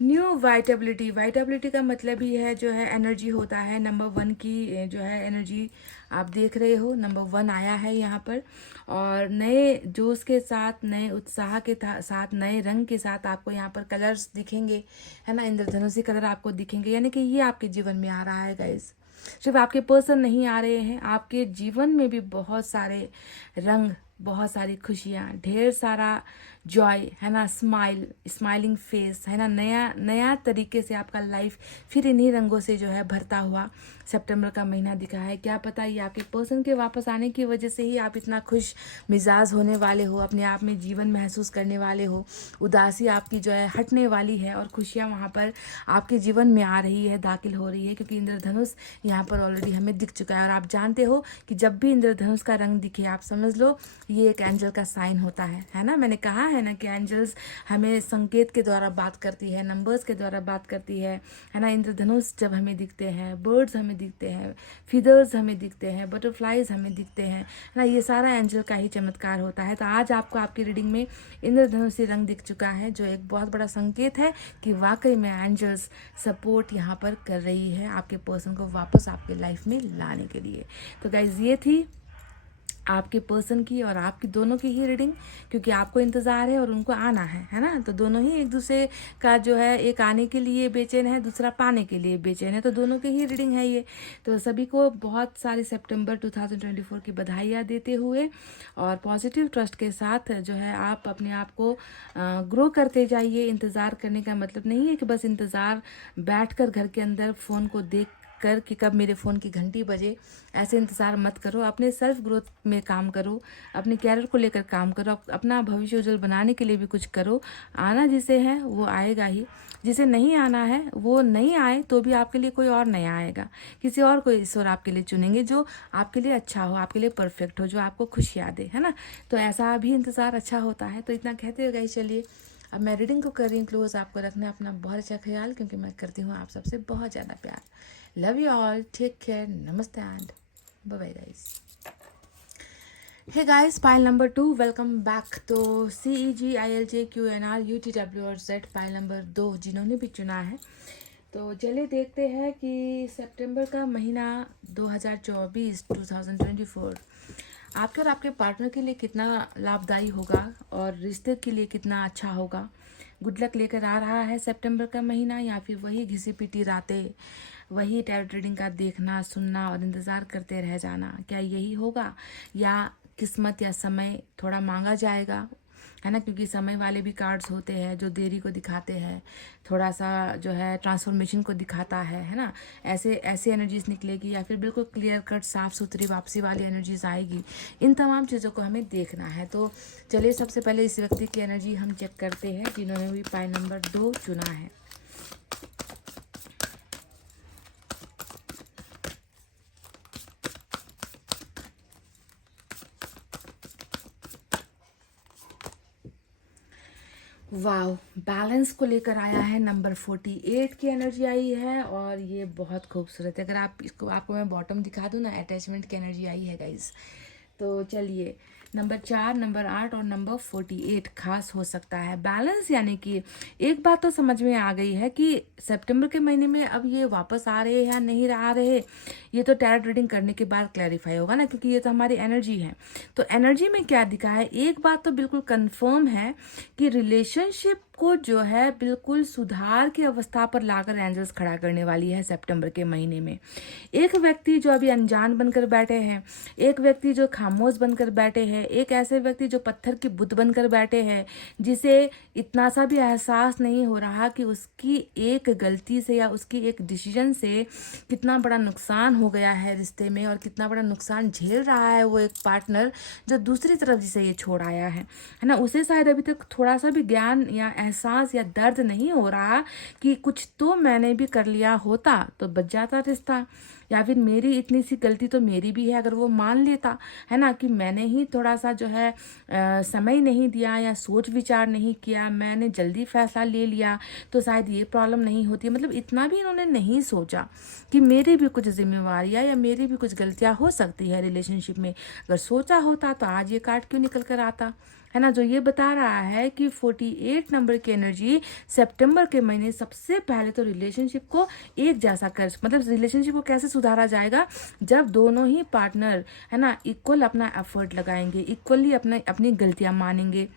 न्यू वाइटेबिलिटी, वाइटेबिलिटी का मतलब ही है जो है एनर्जी होता है। नंबर 1 की जो है एनर्जी आप देख रहे हो, नंबर 1 आया है यहाँ पर, और नए जोश के साथ, नए उत्साह के साथ, नए रंग के साथ आपको यहाँ पर कलर्स दिखेंगे, है ना, इंद्रधनुषी कलर आपको दिखेंगे, यानी कि ये आपके जीवन में आ रहा है गाइस। सिर्फ आपके पर्सन नहीं आ रहे हैं, आपके जीवन में भी बहुत सारे रंग, बहुत सारी खुशियाँ, ढेर सारा जॉय, है ना, स्माइलिंग फेस, है ना, नया नया तरीके से आपका लाइफ फिर इन्हीं रंगों से जो है भरता हुआ सितंबर का महीना दिखा है। क्या पता ये आपके पर्सन के वापस आने की वजह से ही आप इतना खुश मिजाज होने वाले हो, अपने आप में जीवन महसूस करने वाले हो, उदासी आपकी जो है हटने वाली है और खुशियाँ वहाँ पर आपके जीवन में आ रही है, दाखिल हो रही है, क्योंकि इंद्रधनुष यहाँ पर ऑलरेडी हमें दिख चुका है। और आप जानते हो कि जब भी इंद्रधनुष का रंग दिखे आप समझ लो ये एक एंजल का साइन होता है ना। मैंने कहा है ना कि एंजल्स हमें संकेत के द्वारा बात करती है, नंबर्स के द्वारा बात करती है ना। इंद्रधनुष जब हमें दिखते हैं, बर्ड्स हमें दिखते हैं, फीदर्स हमें दिखते हैं, बटरफ्लाइज हमें दिखते हैं ना, ये सारा एंजल का ही चमत्कार होता है। तो आज आपको आपकी रीडिंग में इंद्रधनुषी रंग दिख चुका है, जो एक बहुत बड़ा संकेत है कि वाकई में एंजल्स सपोर्ट यहाँ पर कर रही है आपके पर्सन को वापस आपके लाइफ में लाने के लिए। तो गाइज ये थी आपके पर्सन की और आपकी दोनों की ही रीडिंग, क्योंकि आपको इंतज़ार है और उनको आना है ना। तो दोनों ही एक दूसरे का जो है, एक आने के लिए बेचैन है, दूसरा पाने के लिए बेचैन है, तो दोनों की ही रीडिंग है ये। तो सभी को बहुत सारी सितंबर 2024 की बधाइयाँ देते हुए और पॉजिटिव ट्रस्ट के साथ जो है आप अपने आप को ग्रो करते जाइए। इंतज़ार करने का मतलब नहीं है कि बस इंतज़ार बैठकर घर के अंदर फ़ोन को देख कर कि कब मेरे फ़ोन की घंटी बजे, ऐसे इंतज़ार मत करो। अपने सेल्फ ग्रोथ में काम करो, अपने कैरियर को लेकर काम करो, अपना भविष्य उज्जवल बनाने के लिए भी कुछ करो। आना जिसे है वो आएगा ही, जिसे नहीं आना है वो नहीं आए तो भी आपके लिए कोई और नया आएगा, किसी और को ईश्वर आपके लिए चुनेंगे जो आपके लिए अच्छा हो, आपके लिए परफेक्ट हो, जो आपको खुशियाँ दे, है ना। तो ऐसा भी इंतज़ार अच्छा होता है। तो इतना कहते हुए गाइस चलिए अब मैं रीडिंग को कर रही हूँ क्लोज। आपको रखना अपना बहुत अच्छा ख्याल, क्योंकि मैं करती हूँ आप सबसे बहुत ज़्यादा प्यार। Love you all. Take care. Namaste and bye bye guys. Hey guys, file number 2. Welcome back. तो CEG ILJ QNR UTW और Z फाइल नंबर 2 जिन्होंने भी चुना है, तो चलिए देखते हैं कि सितंबर का महीना 2024 आपके और आपके पार्टनर के लिए कितना लाभदायी होगा और रिश्ते के लिए कितना अच्छा होगा। गुड लक लेकर आ रहा है सितंबर का महीना, या फिर वही घिसी पिटी रातें, वही टैरो रीडिंग का देखना, सुनना और इंतज़ार करते रह जाना, क्या यही होगा, या किस्मत या समय थोड़ा मांगा जाएगा, है ना। क्योंकि समय वाले भी कार्ड्स होते हैं जो देरी को दिखाते हैं, थोड़ा सा जो है ट्रांसफॉर्मेशन को दिखाता है ना। ऐसे ऐसे एनर्जीज निकलेगी, या फिर बिल्कुल क्लियर कट साफ सुथरी वापसी वाली एनर्जीज आएगी। इन तमाम चीज़ों को हमें देखना है। तो चलिए सबसे पहले इस व्यक्ति की एनर्जी हम चेक करते हैं जिन्होंने भी फाइल नंबर 2 चुना है। वाओ, बैलेंस को लेकर आया है, नंबर 48 की एनर्जी आई है और ये बहुत खूबसूरत है। अगर आप इसको, आपको मैं बॉटम दिखा दूँ ना, अटैचमेंट की एनर्जी आई है गाइस। तो चलिए नंबर 4, नंबर 8 और नंबर 48 खास हो सकता है। बैलेंस यानी कि एक बात तो समझ में आ गई है कि सितंबर के महीने में अब ये वापस आ रहे हैं या नहीं आ रहे, ये तो टैरो रीडिंग करने के बाद क्लैरिफाई होगा ना, क्योंकि ये तो हमारी एनर्जी है। तो एनर्जी में क्या दिखा है, एक बात तो बिल्कुल कंफर्म है कि रिलेशनशिप को जो है बिल्कुल सुधार की अवस्था पर लाकर एंजल्स खड़ा करने वाली है सितंबर के महीने में। एक व्यक्ति जो अभी अनजान बनकर बैठे हैं, एक व्यक्ति जो खामोश बनकर बैठे हैं, एक ऐसे व्यक्ति जो पत्थर की बुत बनकर बैठे हैं, जिसे इतना सा भी एहसास नहीं हो रहा कि उसकी एक गलती से या उसकी एक डिसीजन से कितना बड़ा नुकसान हो गया है रिश्ते में, और कितना बड़ा नुकसान झेल रहा है वो एक पार्टनर जो दूसरी तरफ जिसे ये छोड़ आया है ना। उसे शायद अभी तक थोड़ा सा भी ज्ञान या एहसास या दर्द नहीं हो रहा कि कुछ तो मैंने भी कर लिया होता तो बच जाता रिश्ता, या फिर मेरी इतनी सी गलती तो मेरी भी है, अगर वो मान लेता, है ना, कि मैंने ही थोड़ा सा जो है समय नहीं दिया या सोच विचार नहीं किया, मैंने जल्दी फैसला ले लिया, तो शायद ये प्रॉब्लम नहीं होती। मतलब इतना भी इन्होंने नहीं सोचा कि मेरी भी कुछ जिम्मेवारियाँ या मेरी भी कुछ गलतियाँ हो सकती है रिलेशनशिप में। अगर सोचा होता तो आज ये कार्ड क्यों निकल कर आता, है ना, जो ये बता रहा है कि 48 नंबर की एनर्जी सितंबर के महीने सबसे पहले तो रिलेशनशिप को एक जैसा कर, मतलब रिलेशनशिप को कैसे सुधारा जाएगा, जब दोनों ही पार्टनर है ना इक्वल अपना एफर्ट लगाएंगे, इक्वली अपनी गलतियां मानेंगे,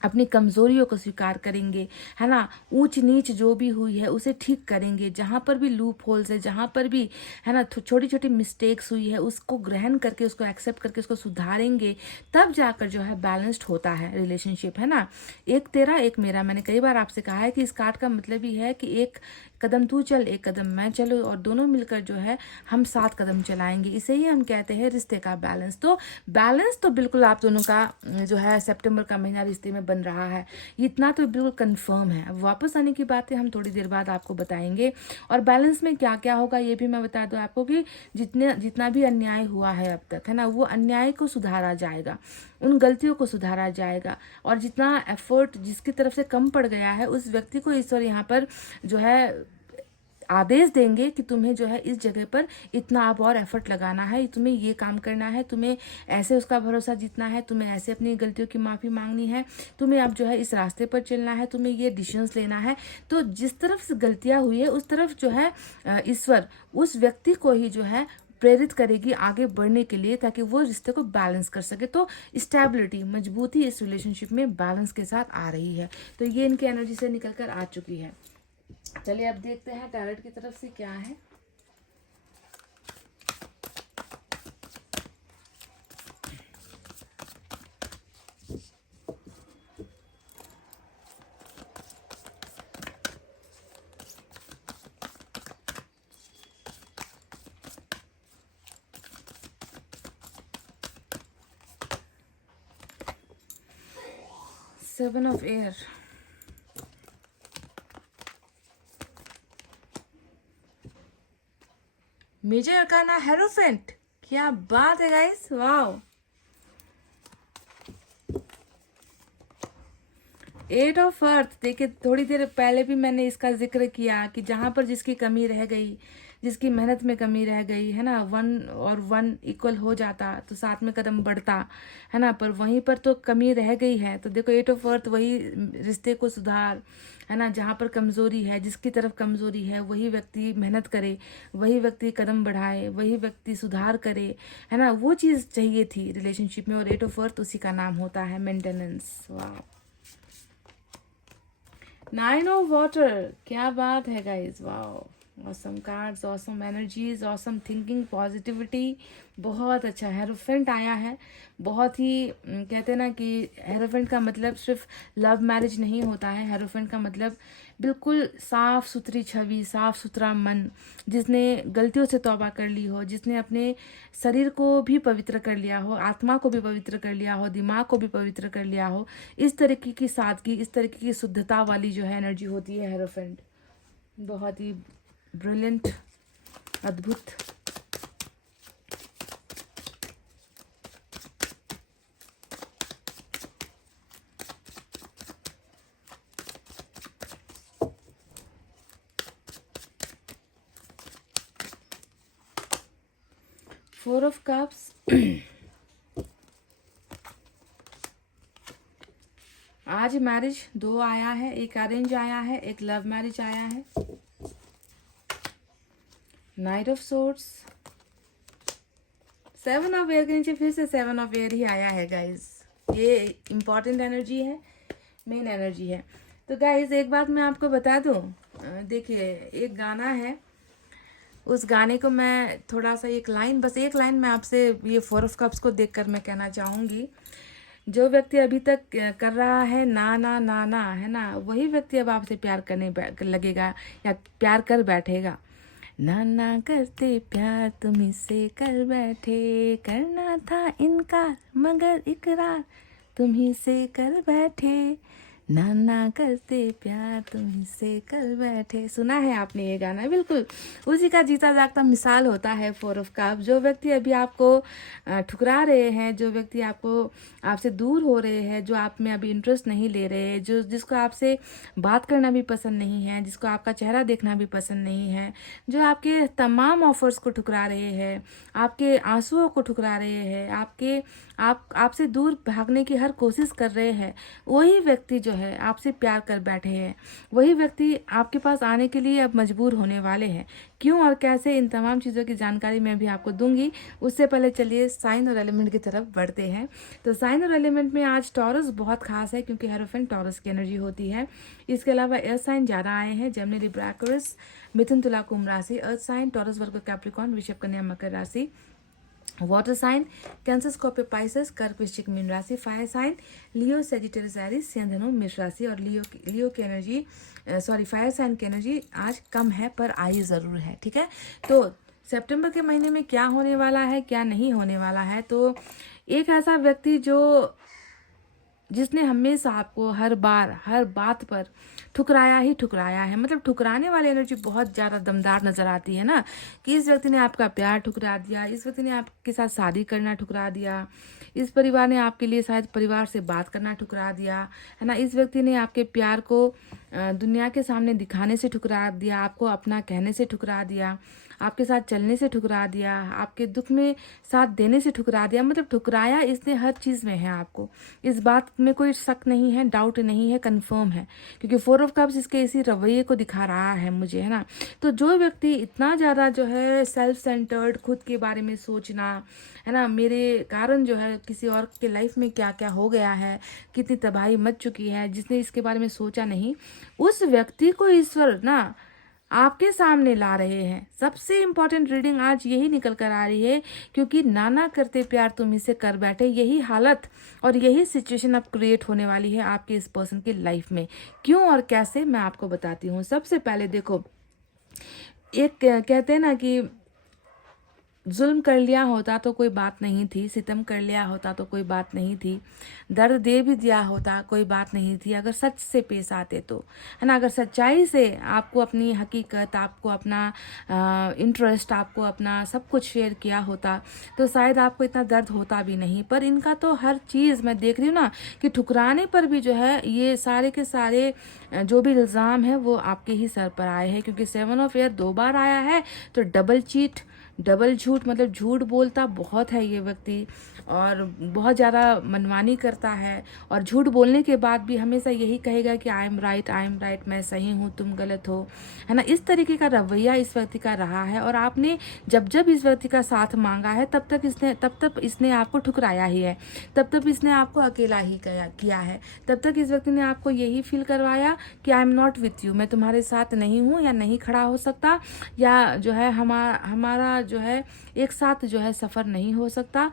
अपनी कमज़ोरियों को स्वीकार करेंगे, है ना, ऊंच नीच जो भी हुई है उसे ठीक करेंगे, जहाँ पर भी लूप होल्स है, जहाँ पर भी है ना छोटी छोटी मिस्टेक्स हुई है उसको ग्रहण करके, उसको एक्सेप्ट करके उसको सुधारेंगे, तब जाकर जो है बैलेंस्ड होता है रिलेशनशिप, है ना। एक तेरा एक मेरा, मैंने कई बार आपसे कहा है कि इस कार्ड का मतलब ही है कि एक कदम तू चल, एक कदम मैं चलो, और दोनों मिलकर जो है हम 7 कदम चलाएंगे। इसे ही हम कहते हैं रिश्ते का बैलेंस। तो बैलेंस तो बिल्कुल आप दोनों का जो है सितंबर का महीना रिश्ते में बन रहा है, इतना तो बिल्कुल कंफर्म है। अब वापस आने की बातें हम थोड़ी देर बाद आपको बताएंगे, और बैलेंस में क्या क्या होगा ये भी मैं बता दूं आपको कि जितना भी अन्याय हुआ है अब तक, है ना, वो अन्याय को सुधारा जाएगा, उन गलतियों को सुधारा जाएगा, और जितना एफर्ट जिसकी तरफ से कम पड़ गया है उस व्यक्ति को ईश्वर यहाँ पर जो है आदेश देंगे कि तुम्हें जो है इस जगह पर इतना अब और एफर्ट लगाना है, तुम्हें ये काम करना है, तुम्हें ऐसे उसका भरोसा जीतना है, तुम्हें ऐसे अपनी गलतियों की माफ़ी मांगनी है, तुम्हें अब जो है इस रास्ते पर चलना है, तुम्हें ये डिसीजंस लेना है। तो जिस तरफ से गलतियां हुई है उस तरफ जो है ईश्वर उस व्यक्ति को ही जो है प्रेरित करेगी आगे बढ़ने के लिए, ताकि वो रिश्ते को बैलेंस कर सके। तो स्टेबिलिटी, मजबूती इस रिलेशनशिप में बैलेंस के साथ आ रही है। तो ये इनकी एनर्जी से निकल कर आ चुकी है। चलिए अब देखते हैं टैरोट की तरफ से क्या है। Seven of air, major arcana hierophant, क्या बात है गाइस, वाओ। 8 ऑफ अर्थ, देखिए थोड़ी देर पहले भी मैंने इसका जिक्र किया कि जहां पर जिसकी कमी रह गई, जिसकी मेहनत में कमी रह गई, है ना, 1 और 1 इक्वल हो जाता तो साथ में कदम बढ़ता, है ना, पर वहीं पर तो कमी रह गई है। तो देखो 8 ऑफ अर्थ, वही रिश्ते को सुधार, है ना, जहाँ पर कमजोरी है, जिसकी तरफ कमजोरी है वही व्यक्ति मेहनत करे, वही व्यक्ति कदम बढ़ाए, वही व्यक्ति सुधार करे, है ना, वो चीज़ चाहिए थी रिलेशनशिप में। और 8 ऑफ अर्थ उसी का नाम होता है, मेंटेनेंस। वाह। 9 ऑफ वाटर, क्या बात है guys, wow. Awesome cards, awesome energies, awesome thinking, positivity, बहुत अच्छा। हेरोफेंट आया है, बहुत ही कहते हैं ना कि हेरोफेंट का मतलब सिर्फ लव मैरिज नहीं होता है। हेरोफेंट का मतलब बिल्कुल साफ सुथरी छवि, साफ सुथरा मन, जिसने गलतियों से तौबा कर ली हो, जिसने अपने शरीर को भी पवित्र कर लिया हो, आत्मा को भी पवित्र कर लिया हो, दिमाग को भी पवित्र कर लिया हो। इस तरीके की सादगी, इस तरीके की शुद्धता वाली जो है एनर्जी होती है हेरोफेंट। बहुत ही ब्रिलियंट, अद्भुत। फोर ऑफ कप्स, आज मैरिज 2 आया है, एक अरेंज आया है, एक लव मैरिज आया है। Night of swords, 7 of air के नीचे फिर से 7 ऑफ एयर ही आया है गाइज। ये इंपॉर्टेंट एनर्जी है, मेन एनर्जी है। तो गाइज एक बात मैं आपको बता दूं, देखिए एक गाना है, उस गाने को मैं थोड़ा सा बस एक लाइन मैं आपसे ये 4 ऑफ कप्स को देखकर मैं कहना चाहूँगी। जो व्यक्ति अभी तक कर रहा है ना ना ना ना, है ना, वही व्यक्ति अब आपसे प्यार करने लगेगा या प्यार कर बैठेगा। ना ना करते प्यार तुम इससे कर बैठे, करना था इनकार मगर इकरार तुम ही से कर बैठे, ना ना करते प्यार तुम ही से कर बैठे। सुना है आपने ये गाना? बिल्कुल उसी का जीता जागता मिसाल होता है 4 ऑफ कप। जो व्यक्ति अभी आपको ठुकरा रहे हैं, जो व्यक्ति आपसे दूर हो रहे हैं, जो आप में अभी इंटरेस्ट नहीं ले रहे हैं, जिसको आपसे बात करना भी पसंद नहीं है, जिसको आपका चेहरा देखना भी पसंद नहीं है, जो आपके तमाम ऑफर्स को ठुकरा रहे हैं, आपके आंसुओं को ठुकरा रहे हैं, आपके आपसे दूर भागने की हर कोशिश कर रहे हैं, वही व्यक्ति जो है आपसे प्यार कर बैठे हैं, वही व्यक्ति आपके पास आने के लिए अब मजबूर होने वाले हैं। क्यों और कैसे, इन तमाम चीज़ों की जानकारी मैं भी आपको दूंगी। उससे पहले चलिए साइन और एलिमेंट की तरफ बढ़ते हैं। तो साइन और एलिमेंट में आज टॉरस बहुत खास है, क्योंकि हेरोफेंट टॉरस की एनर्जी होती है। इसके अलावा एयर साइन ज़्यादा आए हैं, जेमिनी, लिब्रा, एक्वेरियस, मिथुन, तुला, कुंभ राशि। Earth sign Taurus, Virgo, Capricorn, वृषभ, कन्या, मकर राशि। Water sign Cancer, Scorpio, Pisces, कर्क, वृश्चिक, मीन राशि। Fire sign Leo, Sagittarius, Aries, सिंह, धनु, मेष राशि। और लियो की एनर्जी फायर साइन की एनर्जी आज कम है, पर आई ज़रूर है। ठीक है, तो सितंबर के महीने में क्या होने वाला है, क्या नहीं होने वाला है। तो एक ऐसा व्यक्ति जिसने हमेशा आपको हर बात पर ठुकराया ही ठुकराया है, मतलब ठुकराने वाली एनर्जी बहुत ज़्यादा दमदार नज़र आती है ना, कि इस व्यक्ति ने आपका प्यार ठुकरा दिया, इस व्यक्ति ने आपके साथ शादी करना ठुकरा दिया, इस परिवार ने आपके लिए शायद परिवार से बात करना ठुकरा दिया है ना, इस व्यक्ति ने आपके प्यार को दुनिया के सामने दिखाने से ठुकरा दिया, आपको अपना कहने से ठुकरा दिया, आपके साथ चलने से ठुकरा दिया, आपके दुख में साथ देने से ठुकरा दिया। मतलब ठुकराया इसने हर चीज़ में है आपको, इस बात में कोई शक नहीं है, डाउट नहीं है, कंफर्म है, क्योंकि 4 ऑफ कप्स इसके इसी रवैये को दिखा रहा है मुझे, है ना। तो जो व्यक्ति इतना ज़्यादा जो है सेल्फ सेंटर्ड, खुद के बारे में सोचना, है ना, मेरे कारण जो है किसी और के लाइफ में क्या क्या हो गया है, कितनी तबाही मच चुकी है, जिसने इसके बारे में सोचा नहीं, उस व्यक्ति को ईश्वर ना आपके सामने ला रहे हैं। सबसे इम्पोर्टेंट रीडिंग आज यही निकल कर आ रही है, क्योंकि नाना करते प्यार तुम इसे कर बैठे, यही हालत और यही सिचुएशन अब क्रिएट होने वाली है आपके इस पर्सन की लाइफ में। क्यों और कैसे, मैं आपको बताती हूँ। सबसे पहले देखो, एक कहते हैं ना कि जुल्म कर लिया होता तो कोई बात नहीं थी, सितम कर लिया होता तो कोई बात नहीं थी, दर्द दे भी दिया होता कोई बात नहीं थी, अगर सच से पेश आते तो, है ना, अगर सच्चाई से आपको अपनी हकीकत, आपको अपना इंटरेस्ट, आपको अपना सब कुछ शेयर किया होता तो शायद आपको इतना दर्द होता भी नहीं। पर इनका तो हर चीज़ मैं देख रही हूँ ना, कि ठुकराने पर भी जो है ये सारे के सारे जो भी इल्ज़ाम है वो आपके ही सर पर आए हैं, क्योंकि 7 ऑफ एयर 2 बार आया है, तो डबल चीट, डबल झूठ, मतलब झूठ बोलता बहुत है ये व्यक्ति, और बहुत ज़्यादा मनमानी करता है, और झूठ बोलने के बाद भी हमेशा यही कहेगा कि आई एम राइट, मैं सही हूँ, तुम गलत हो, है ना। इस तरीके का रवैया इस व्यक्ति का रहा है, और आपने जब इस व्यक्ति का साथ मांगा है तब तक इसने आपको ठुकराया ही है, तब तक इसने आपको अकेला ही किया है, तब तक इस व्यक्ति ने आपको यही फील करवाया कि I am not with you, मैं तुम्हारे साथ नहीं हूँ, या नहीं खड़ा हो सकता, या जो है हमारा जो है एक साथ जो है सफ़र नहीं हो सकता,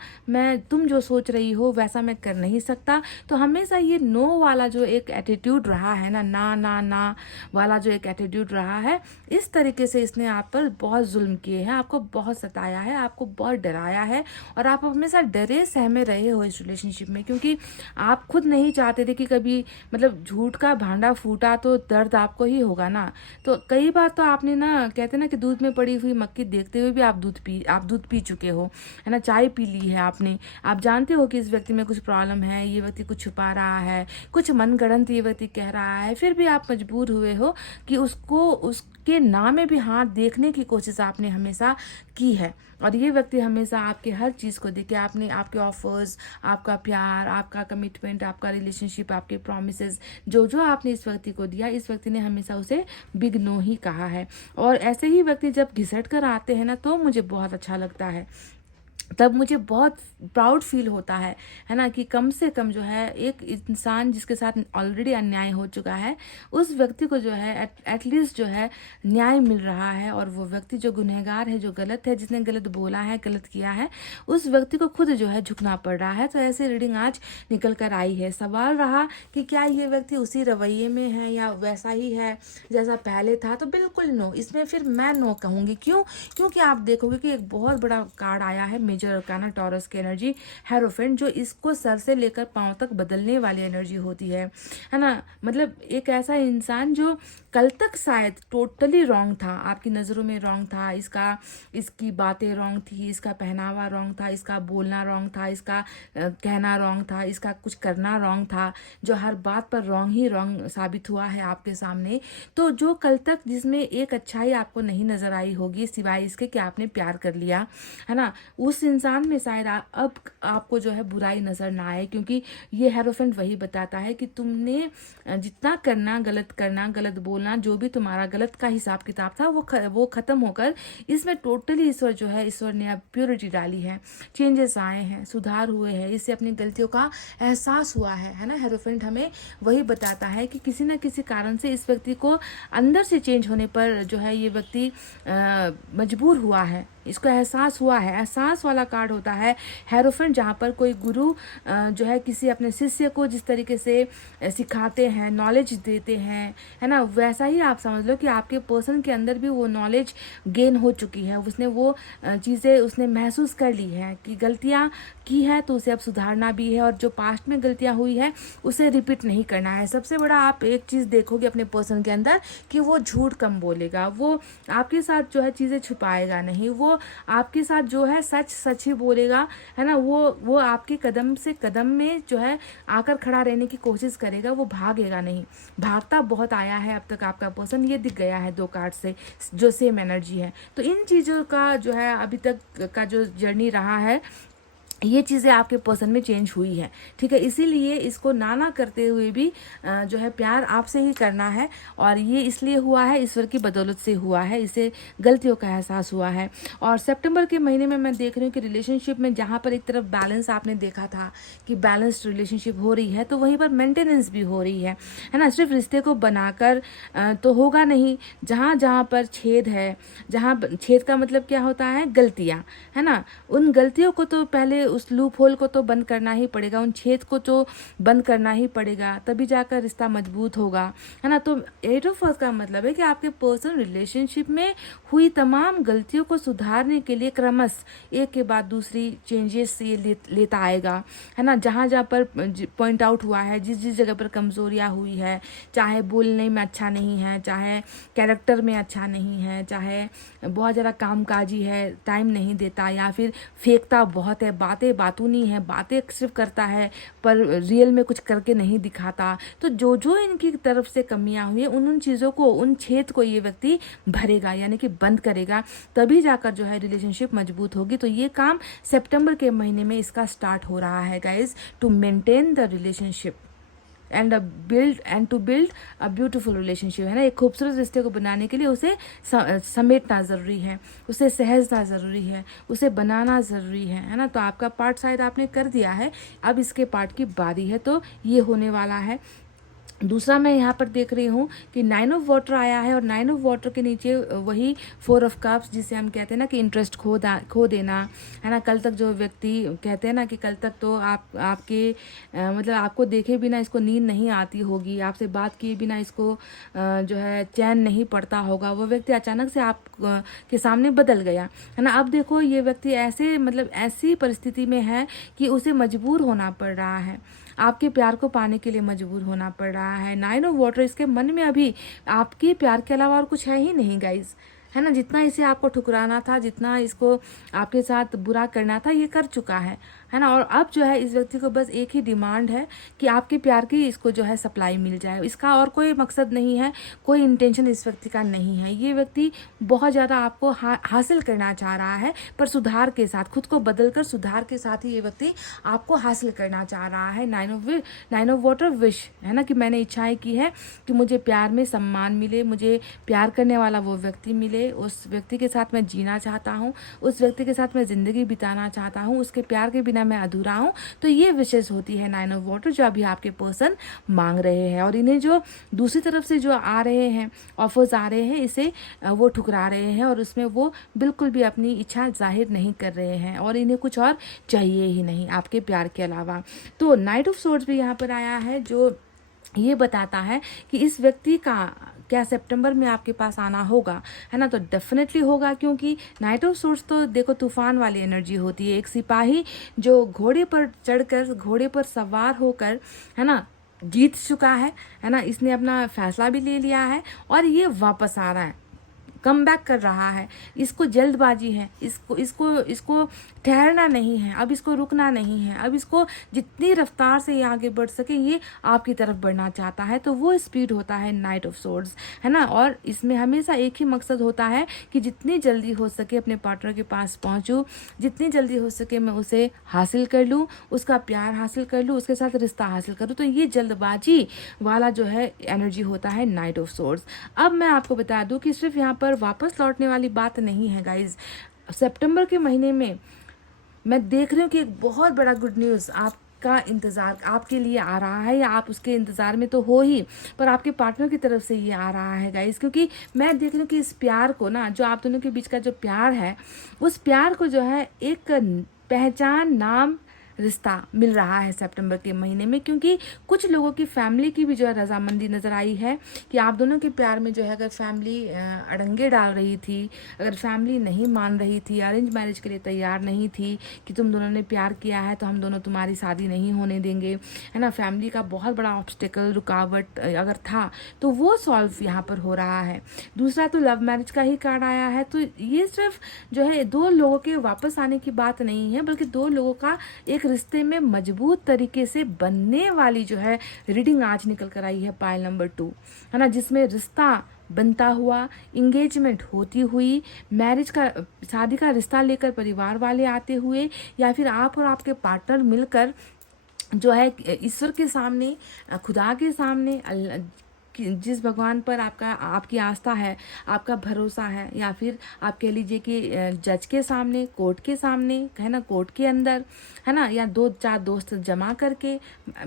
तुम जो सोच रही हो वैसा मैं कर नहीं सकता। तो हमेशा ये नो वाला जो एक एटीट्यूड रहा है ना, ना वाला जो एक एटीट्यूड रहा है, इस तरीके से इसने आप पर बहुत जुल्म किए हैं, आपको बहुत सताया है, आपको बहुत डराया है, और आप हमेशा डरे सहमे रहे हो इस रिलेशनशिप में, क्योंकि आप खुद नहीं चाहते थे कि कभी मतलब झूठ का भांडा फूटा तो दर्द आपको ही होगा ना। तो कई बार तो आपने ना, कहते ना कि दूध में पड़ी हुई मक्खी देखते हुए भी आप दूध पी चुके हो, है ना, चाय पी ली है आपने। आप जानते हो कि इस व्यक्ति में कुछ प्रॉब्लम है, ये व्यक्ति कुछ छुपा रहा है, कुछ मनगढ़ंत ये व्यक्ति कह रहा है, फिर भी आप मजबूर हुए हो कि उसके नाम में भी हाथ देखने की कोशिश आपने हमेशा की है। और ये व्यक्ति हमेशा आपके हर चीज़ को देखे, आपके ऑफर्स, आपका प्यार, आपका कमिटमेंट, आपका रिलेशनशिप, आपके प्रॉमिसेस, जो आपने इस व्यक्ति को दिया, इस व्यक्ति ने हमेशा उसे बिग नो ही कहा है। और ऐसे ही व्यक्ति जब घिसट कर आते हैं ना, तो मुझे बहुत अच्छा लगता है, तब मुझे बहुत प्राउड फील होता है ना, कि कम से कम जो है एक इंसान जिसके साथ ऑलरेडी अन्याय हो चुका है, उस व्यक्ति को जो है एटलीस्ट जो है न्याय मिल रहा है, और वो व्यक्ति जो गुनहगार है, जो गलत है, जिसने गलत बोला है, गलत किया है, उस व्यक्ति को खुद जो है झुकना पड़ रहा है। तो ऐसी रीडिंग आज निकल कर आई है। सवाल रहा कि क्या ये व्यक्ति उसी रवैये में है या वैसा ही है जैसा पहले था, तो बिल्कुल नो, इसमें फिर मैं नो कहूँगी। क्योंकि आप देखोगे कि एक बहुत बड़ा कार्ड आया है, मेजर अरकाना टॉरस की एनर्जी, हेरोफेंट, जो इसको सर से लेकर पांव तक बदलने वाली एनर्जी होती है ना। मतलब एक ऐसा इंसान जो कल तक शायद टोटली रॉन्ग था, आपकी नज़रों में रॉन्ग था, इसकी बातें रॉन्ग थी, इसका पहनावा रॉन्ग था, इसका बोलना रॉन्ग था, इसका कहना रॉन्ग था, इसका कुछ करना रॉन्ग था, जो हर बात पर रॉन्ग साबित हुआ है आपके सामने। तो जो कल तक जिसमें एक अच्छाई आपको नहीं नज़र आई होगी, सिवाय इसके कि आपने प्यार कर लिया, है ना, उस इंसान में शायद अब आपको जो है बुराई नज़र ना आए, क्योंकि ये हेरोफेंट वही बताता है कि तुमने जितना करना, गलत बोलना, जो भी तुम्हारा गलत का हिसाब किताब था वो ख़त्म होकर इसमें टोटली ईश्वर जो है, ईश्वर ने अब प्योरिटी डाली है, चेंजेस आए हैं, सुधार हुए हैं, इससे अपनी गलतियों का एहसास हुआ है ना। हेरोफेंट हमें वही बताता है कि किसी न किसी कारण से इस व्यक्ति को अंदर से चेंज होने पर जो है ये व्यक्ति मजबूर हुआ है, इसको एहसास हुआ है। एहसास वाला कार्ड होता है हेरोफेंट, जहाँ पर कोई गुरु जो है किसी अपने शिष्य को जिस तरीके से सिखाते हैं, नॉलेज देते हैं, है ना, वैसा ही आप समझ लो कि आपके पर्सन के अंदर भी वो नॉलेज गेन हो चुकी है। उसने वो चीज़ें उसने महसूस कर ली है कि गलतियाँ की है तो उसे अब सुधारना भी है, और जो पास्ट में गलतियाँ हुई है उसे रिपीट नहीं करना है। सबसे बड़ा आप एक चीज़ देखोगे अपने पर्सन के अंदर कि वो झूठ कम बोलेगा, वो आपके साथ जो है चीज़ें छुपाएगा नहीं, वो आपके साथ जो है सच ही बोलेगा, है ना। वो आपके कदम से कदम में जो है आकर खड़ा रहने की कोशिश करेगा, वो भागेगा नहीं। भागता बहुत आया है अब तक आपका पर्सन, ये दिख गया है 2 कार्ड से जो सेम एनर्जी है। तो इन चीज़ों का जो है अभी तक का जो जर्नी रहा है, ये चीज़ें आपके पर्सन में चेंज हुई है, ठीक है। इसीलिए इसको ना करते हुए भी जो है प्यार आपसे ही करना है, और ये इसलिए हुआ है, ईश्वर की बदौलत से हुआ है, इसे गलतियों का एहसास हुआ है। और सितंबर के महीने में मैं देख रही हूँ कि रिलेशनशिप में जहाँ पर एक तरफ बैलेंस आपने देखा था कि बैलेंस्ड रिलेशनशिप हो रही है, तो वहीं पर मेंटेनेंस भी हो रही है ना। सिर्फ रिश्ते को बनाकर तो होगा नहीं, जहाँ पर छेद है, जहाँ छेद का मतलब क्या होता है, गलतियाँ, है ना, उन गलतियों को तो पहले उस लूप होल को तो बंद करना ही पड़ेगा, उन छेद को तो बंद करना ही पड़ेगा, तभी जाकर रिश्ता मजबूत होगा, है ना। तो 8 ऑफ वांड्स का मतलब है कि आपके पर्सन रिलेशनशिप में हुई तमाम गलतियों को सुधारने के लिए क्रमश एक के बाद दूसरी चेंजेस ये लेता आएगा, है ना। जहाँ पर पॉइंट आउट हुआ है, जिस जगह पर कमजोरियाँ हुई है, चाहे बोलने में अच्छा नहीं है, चाहे कैरेक्टर में अच्छा नहीं है, चाहे बहुत ज़्यादा कामकाजी है, टाइम नहीं देता, या फिर फेंकता बहुत है, बातें बातूनी है, बातें सिर्फ करता है पर रियल में कुछ करके नहीं दिखाता। तो जो इनकी तरफ से कमियां हुई है, उन चीज़ों को, उन छेद को ये व्यक्ति भरेगा, यानी कि बंद करेगा, तभी जाकर जो है रिलेशनशिप मजबूत होगी। तो ये काम सितंबर के महीने में इसका स्टार्ट हो रहा है guys, to maintain the relationship and to build a beautiful relationship, है ना। एक खूबसूरत रिश्ते को बनाने के लिए उसे समेटना ज़रूरी है, उसे सहजना ज़रूरी है, उसे बनाना ज़रूरी है ना। तो आपका पार्ट शायद आपने कर दिया है, अब इसके पार्ट की बारी है, तो ये होने वाला है। दूसरा मैं यहाँ पर देख रही हूँ कि 9 ऑफ वाटर आया है, और 9 ऑफ वाटर के नीचे वही 4 ऑफ कप्स, जिसे हम कहते हैं ना कि इंटरेस्ट खो देना, है ना। कल तक जो व्यक्ति कहते हैं ना कि कल तक तो आपके मतलब आपको देखे बिना इसको नींद नहीं आती होगी, आपसे बात किए बिना इसको जो है चैन नहीं पड़ता होगा, वो व्यक्ति अचानक से आप के सामने बदल गया, है ना। अब देखो ये व्यक्ति ऐसी परिस्थिति में है कि उसे मजबूर होना पड़ रहा है, आपके प्यार को पाने के लिए मजबूर होना पड़ रहा है। 9 ऑफ वाटर, इसके मन में अभी आपके प्यार के अलावा और कुछ है ही नहीं गाइज, है ना। जितना इसे आपको ठुकराना था, जितना इसको आपके साथ बुरा करना था, ये कर चुका है ना। और अब जो है इस व्यक्ति को बस एक ही डिमांड है कि आपके प्यार की इसको जो है सप्लाई मिल जाए, इसका और कोई मकसद नहीं है, कोई इंटेंशन इस व्यक्ति का नहीं है। ये व्यक्ति बहुत ज़्यादा आपको हासिल करना चाह रहा है, पर सुधार के साथ, खुद को बदलकर सुधार के साथ ही ये व्यक्ति आपको हासिल करना चाह रहा है। 9 ऑफ वाटर विश, है ना, कि मैंने इच्छाएं की है कि मुझे प्यार में सम्मान मिले, मुझे प्यार करने वाला वो व्यक्ति मिले, उस व्यक्ति के साथ मैं जीना चाहता हूँ, उस व्यक्ति के साथ मैं ज़िंदगी बिताना चाहता हूँ, उसके प्यार के बिना मैं अधूरा हूँ। तो ये विशेष होती है 9 ऑफ वाटर जो अभी आपके पर्सन मांग रहे हैं, और इन्हें जो दूसरी तरफ से जो आ रहे हैं, ऑफर्स आ रहे हैं, इसे वो ठुकरा रहे हैं, और उसमें वो बिल्कुल भी अपनी इच्छा जाहिर नहीं कर रहे हैं, और इन्हें कुछ और चाहिए ही नहीं आपके प्यार के अलावा। तो नाइट ऑफ सोर्ड्स भी यहाँ पर आया है, जो ये बताता है कि इस व्यक्ति का क्या सितंबर में आपके पास आना होगा, है ना। तो डेफिनेटली होगा, क्योंकि नाइट ऑफ सोर्ड्स तो देखो तूफान वाली एनर्जी होती है। एक सिपाही जो घोड़े पर चढ़कर, घोड़े पर सवार होकर, है ना, जीत चुका है ना, इसने अपना फैसला भी ले लिया है, और ये वापस आ रहा है, कम बैक कर रहा है, इसको जल्दबाजी है, इसको इसको इसको ठहरना नहीं है, अब इसको रुकना नहीं है, अब इसको जितनी रफ्तार से ये आगे बढ़ सके ये आपकी तरफ बढ़ना चाहता है, तो वो स्पीड होता है नाइट ऑफ सोर्ड्स, है ना। और इसमें हमेशा एक ही मकसद होता है कि जितनी जल्दी हो सके अपने पार्टनर के पास पहुंचूं, जितनी जल्दी हो सके मैं उसे हासिल कर लूं, उसका प्यार हासिल कर लूं, उसके साथ रिश्ता हासिल करूं। तो ये जल्दबाजी वाला जो है एनर्जी होता है नाइट ऑफ सोर्ड्स। अब मैं आपको बता दूं कि सिर्फ यहाँ पर वापस लौटने वाली बात नहीं है गाइज। सितंबर के महीने में मैं देख रही हूँ कि एक बहुत बड़ा गुड न्यूज़ आपका इंतज़ार आपके लिए आ रहा है, या आप उसके इंतज़ार में तो हो ही, पर आपके पार्टनर की तरफ से ये आ रहा है गाइस। क्योंकि मैं देख रही हूँ कि इस प्यार को ना, जो आप दोनों के बीच का जो प्यार है, उस प्यार को जो है एक पहचान, नाम, रिश्ता मिल रहा है सितंबर के महीने में। क्योंकि कुछ लोगों की फैमिली की भी जो है रजामंदी नज़र आई है कि आप दोनों के प्यार में जो है अगर फैमिली अड़ंगे डाल रही थी, अगर फैमिली नहीं मान रही थी, अरेंज मैरिज के लिए तैयार नहीं थी कि तुम दोनों ने प्यार किया है तो हम दोनों तुम्हारी शादी नहीं होने देंगे, है ना, फैमिली का बहुत बड़ा ऑब्स्टिकल, रुकावट अगर था तो वो सॉल्व यहाँ पर हो रहा है। दूसरा तो लव मैरिज का ही कार्ड आया है। तो ये सिर्फ जो है दो लोगों के वापस आने की बात नहीं है, बल्कि दो लोगों का एक रिश्ते में मजबूत तरीके से बनने वाली जो है रीडिंग आज निकल कर आई है पाइल नंबर 2, है ना, जिसमें रिश्ता बनता हुआ, इंगेजमेंट होती हुई, मैरिज का, शादी का रिश्ता लेकर परिवार वाले आते हुए, या फिर आप और आपके पार्टनर मिलकर जो है ईश्वर के सामने, खुदा के सामने, जिस भगवान पर आपकी आस्था है, आपका भरोसा है, या फिर आप कह लीजिए कि जज के सामने, कोर्ट के सामने, है ना, कोर्ट के अंदर, है ना, या 2-4 दोस्त जमा करके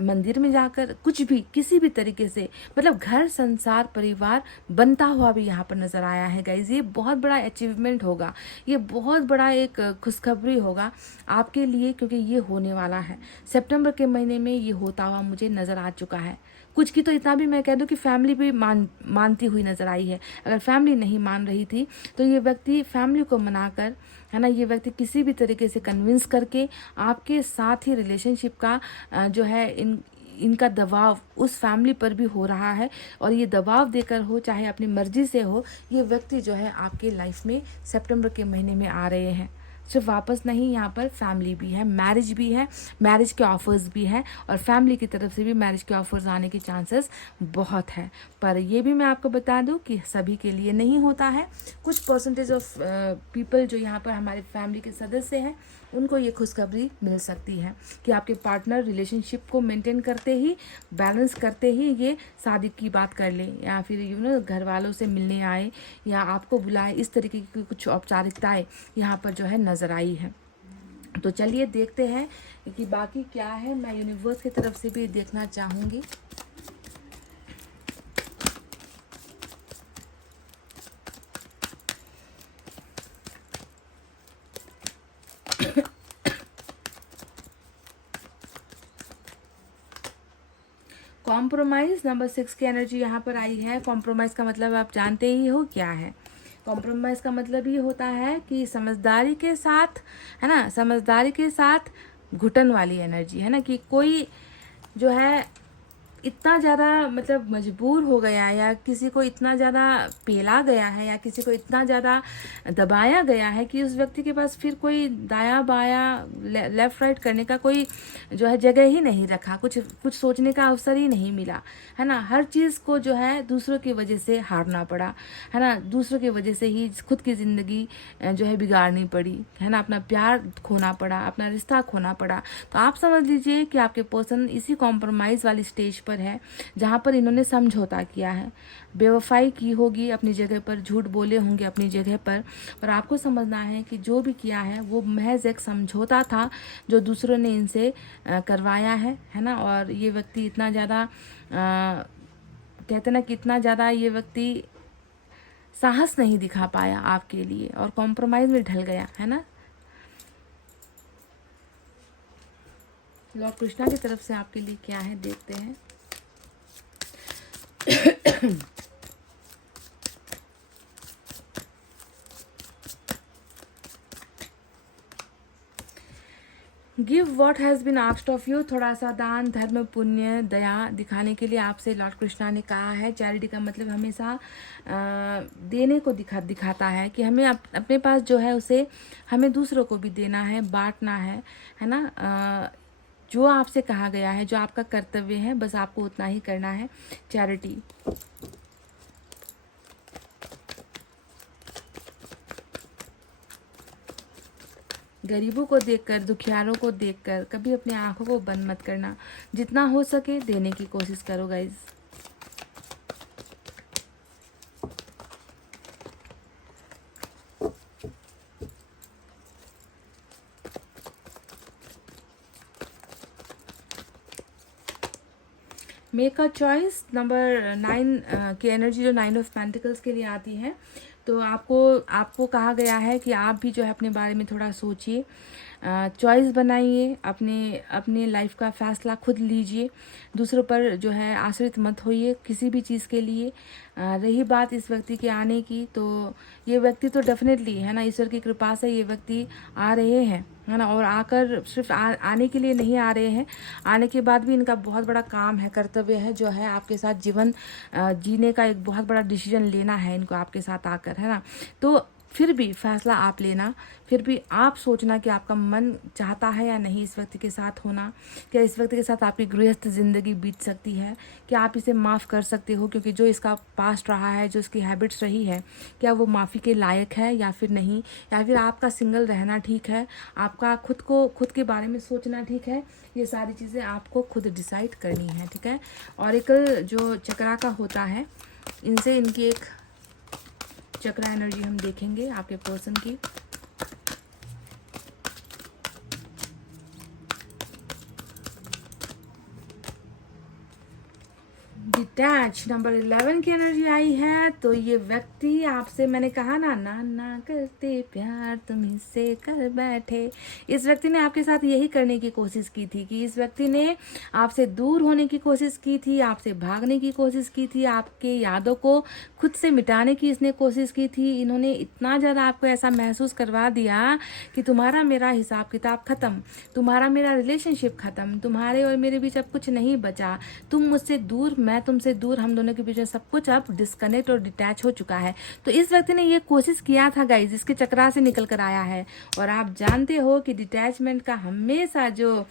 मंदिर में जाकर, कुछ भी किसी भी तरीके से, मतलब घर संसार परिवार बनता हुआ भी यहाँ पर नज़र आया है गाइज। ये बहुत बड़ा अचीवमेंट होगा, ये बहुत बड़ा एक खुशखबरी होगा आपके लिए, क्योंकि ये होने वाला है सितंबर के महीने में। ये होता हुआ मुझे नज़र आ चुका है। कुछ की तो इतना भी मैं कह दूं कि फैमिली भी मानती हुई नज़र आई है। अगर फैमिली नहीं मान रही थी तो ये व्यक्ति फैमिली को मनाकर, है ना, ये व्यक्ति किसी भी तरीके से कन्विंस करके आपके साथ ही रिलेशनशिप का जो है इनका दबाव उस फैमिली पर भी हो रहा है। और ये दबाव देकर हो, चाहे अपनी मर्जी से हो, ये व्यक्ति जो है आपके लाइफ में सितंबर के महीने में आ रहे हैं। सिर्फ वापस नहीं, यहाँ पर फैमिली भी है, मैरिज भी है, मैरिज के ऑफर्स भी है, और फैमिली की तरफ से भी मैरिज के ऑफर्स आने की चांसेस बहुत है। पर ये भी मैं आपको बता दूं कि सभी के लिए नहीं होता है। कुछ परसेंटेज ऑफ पीपल जो यहाँ पर हमारे फैमिली के सदस्य हैं, उनको ये खुशखबरी मिल सकती है कि आपके पार्टनर रिलेशनशिप को मेंटेन करते ही, बैलेंस करते ही ये शादी की बात कर लें, या फिर घर वालों से मिलने आए या आपको बुलाए, इस तरीके की कुछ औपचारिकताएं यहाँ पर जो है नज़र आई है। तो चलिए देखते हैं कि बाकी क्या है। मैं यूनिवर्स की तरफ से भी देखना चाहूँगी। कॉम्प्रोमाइज़ नंबर 6 की एनर्जी यहाँ पर आई है। कॉम्प्रोमाइज़ का मतलब आप जानते ही हो क्या है। कॉम्प्रोमाइज़ का मतलब ये होता है कि समझदारी के साथ, है ना, समझदारी के साथ घुटन वाली एनर्जी, है ना, कि कोई जो है इतना ज़्यादा मतलब मजबूर हो गया, या किसी को इतना ज़्यादा पेला गया है, या किसी को इतना ज़्यादा दबाया गया है कि उस व्यक्ति के पास फिर कोई दाया बाया लेफ्ट राइट करने का कोई जो है जगह ही नहीं रखा, कुछ सोचने का अवसर ही नहीं मिला, है ना। हर चीज़ को जो है दूसरों की वजह से हारना पड़ा, है ना, दूसरों की वजह से ही खुद की ज़िंदगी जो है बिगाड़नी पड़ी, है ना, अपना प्यार खोना पड़ा, अपना रिश्ता खोना पड़ा। तो आप समझ लीजिए कि आपके पर्सन इसी कॉम्प्रोमाइज़ वाली स्टेज पर है, जहाँ पर इन्होंने समझौता किया है, बेवफाई की होगी अपनी जगह पर, झूठ बोले होंगे अपनी जगह पर आपको समझना है कि जो भी किया है वो महज एक समझौता था जो दूसरों ने इनसे करवाया है ना। और ये व्यक्ति इतना ज़्यादा कहते ना कि इतना ज़्यादा ये व्यक्ति साहस नहीं दिखा पाया आपके लिए और कॉम्प्रोमाइज़ में ढल गया, है ना। लॉर्ड कृष्णा की तरफ से आपके लिए क्या है देखते हैं। Give what has been asked of you, थोड़ा सा दान धर्म पुण्य दया दिखाने के लिए आपसे लॉर्ड कृष्णा ने कहा है। चैरिटी का मतलब हमेशा देने को दिखाता है कि हमें अपने पास जो है उसे हमें दूसरों को भी देना है, बांटना है ना। जो आपसे कहा गया है, जो आपका कर्तव्य है, बस आपको उतना ही करना है। चैरिटी। गरीबों को देखकर, दुखियारों को देखकर कभी अपनी आंखों को बंद मत करना। जितना हो सके देने की कोशिश करो guys. Make a choice. Number 9 की एनर्जी जो 9 ऑफ पेंटिकल्स के लिए आती है, तो आपको कहा गया है कि आप भी जो है अपने बारे में थोड़ा सोचिए, चॉइस बनाइए, अपने लाइफ का फैसला खुद लीजिए, दूसरों पर जो है आश्रित मत होइए किसी भी चीज़ के लिए। रही बात इस व्यक्ति के आने की, तो ये व्यक्ति तो डेफिनेटली है ना, ईश्वर की कृपा से ये व्यक्ति आ रहे हैं, है ना। और आकर सिर्फ आने के लिए नहीं आ रहे हैं, आने के बाद भी इनका बहुत बड़ा काम है, कर्तव्य है, जो है आपके साथ जीवन जीने का एक बहुत बड़ा डिसीजन लेना है इनको आपके साथ आकर, है ना। तो फिर भी फैसला आप लेना, फिर भी आप सोचना कि आपका मन चाहता है या नहीं इस व्यक्ति के साथ होना। क्या इस व्यक्ति के साथ आपकी गृहस्थ ज़िंदगी बीत सकती है? क्या आप इसे माफ़ कर सकते हो? क्योंकि जो इसका पास्ट रहा है, जो इसकी हैबिट्स रही है, क्या वो माफ़ी के लायक है या फिर नहीं? या फिर आपका सिंगल रहना ठीक है, आपका खुद के बारे में सोचना ठीक है? ये सारी चीज़ें आपको खुद डिसाइड करनी है, ठीक है। ऑरेकल जो चक्रा का होता है, इनसे इनकी एक चक्रा एनर्जी हम देखेंगे आपके पर्सन की। डिटैच नंबर 11 की एनर्जी आई है, तो ये व्यक्ति आपसे, मैंने कहा ना ना करते प्यार तुम इससे कर बैठे, इस व्यक्ति ने आपके साथ यही करने की कोशिश की थी कि इस व्यक्ति ने आपसे दूर होने की कोशिश की थी, आपसे भागने की कोशिश की थी, आपके यादों को खुद से मिटाने की इसने कोशिश की थी। इन्होंने इतना ज़्यादा आपको ऐसा महसूस करवा दिया कि तुम्हारा मेरा हिसाब किताब ख़त्म, तुम्हारा मेरा रिलेशनशिप ख़त्म, तुम्हारे और मेरे बीच अब कुछ नहीं बचा, तुम मुझसे दूर, मैं तुमसे दूर, हम दोनों के बीच में सब कुछ अब डिस्कनेक्ट और डिटैच हो चुका है। तो इस व्यक्ति ने ये कोशिश किया था गाइज, इसके चक्रा से निकल कर आया है। और आप जानते हो कि डिटैचमेंट का हमेशा जो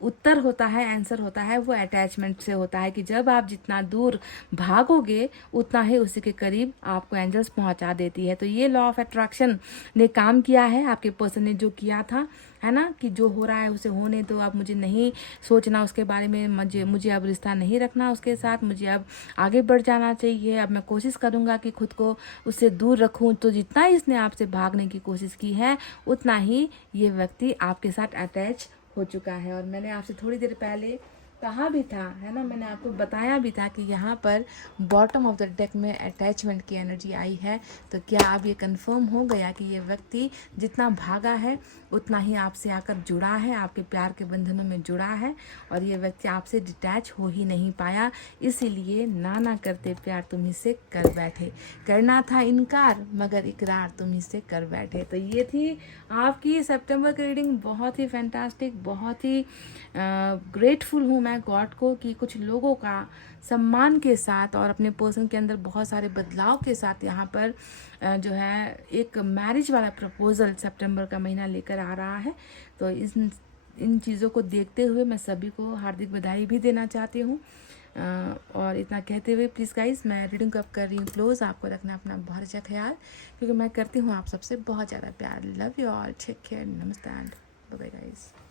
उत्तर होता है, आंसर होता है, वो अटैचमेंट से होता है कि जब आप जितना दूर भागोगे उतना ही उसी के करीब आपको एंजल्स पहुंचा देती है। तो ये लॉ ऑफ अट्रैक्शन ने काम किया है, आपके पर्सन ने जो किया था, है ना, कि जो हो रहा है उसे होने दो, अब मुझे नहीं सोचना उसके बारे में, मुझे अब रिश्ता नहीं रखना उसके साथ, मुझे अब आगे बढ़ जाना चाहिए, अब मैं कोशिश करूँगा कि खुद को उससे दूर रखूँ। तो जितना इसने आपसे भागने की कोशिश की है उतना ही ये व्यक्ति आपके साथ अटैच हो चुका है। और मैंने आपसे थोड़ी देर पहले कहा भी था, है ना, मैंने आपको बताया भी था कि यहाँ पर बॉटम ऑफ द डेक में अटैचमेंट की एनर्जी आई है। तो क्या अब ये कंफर्म हो गया कि ये व्यक्ति जितना भागा है उतना ही आपसे आकर जुड़ा है, आपके प्यार के बंधनों में जुड़ा है, और ये व्यक्ति आपसे डिटैच हो ही नहीं पाया, इसीलिए ना करते प्यार तुम इससे कर बैठे, करना था इनकार मगर इकरार तुम इससे कर बैठे। तो ये थी आपकी सितंबर की रीडिंग, बहुत ही फैंटास्टिक, बहुत ही ग्रेटफुल हूँ मैं गॉड को कि कुछ लोगों का सम्मान के साथ और अपने पर्सन के अंदर बहुत सारे बदलाव के साथ यहाँ पर जो है एक मैरिज वाला प्रपोजल सितंबर का महीना लेकर आ रहा है। तो इन चीज़ों को देखते हुए मैं सभी को हार्दिक बधाई भी देना चाहती हूँ। और इतना कहते हुए प्लीज़ गाइस, मैं रीडिंग को अब कर रही हूँ क्लोज। आपको रखना अपना बहुत अच्छा ख्याल, क्योंकि मैं करती हूँ आप सबसे बहुत ज़्यादा प्यार। Love you all, take care, नमस्ते एंड बाय बाय गाइस।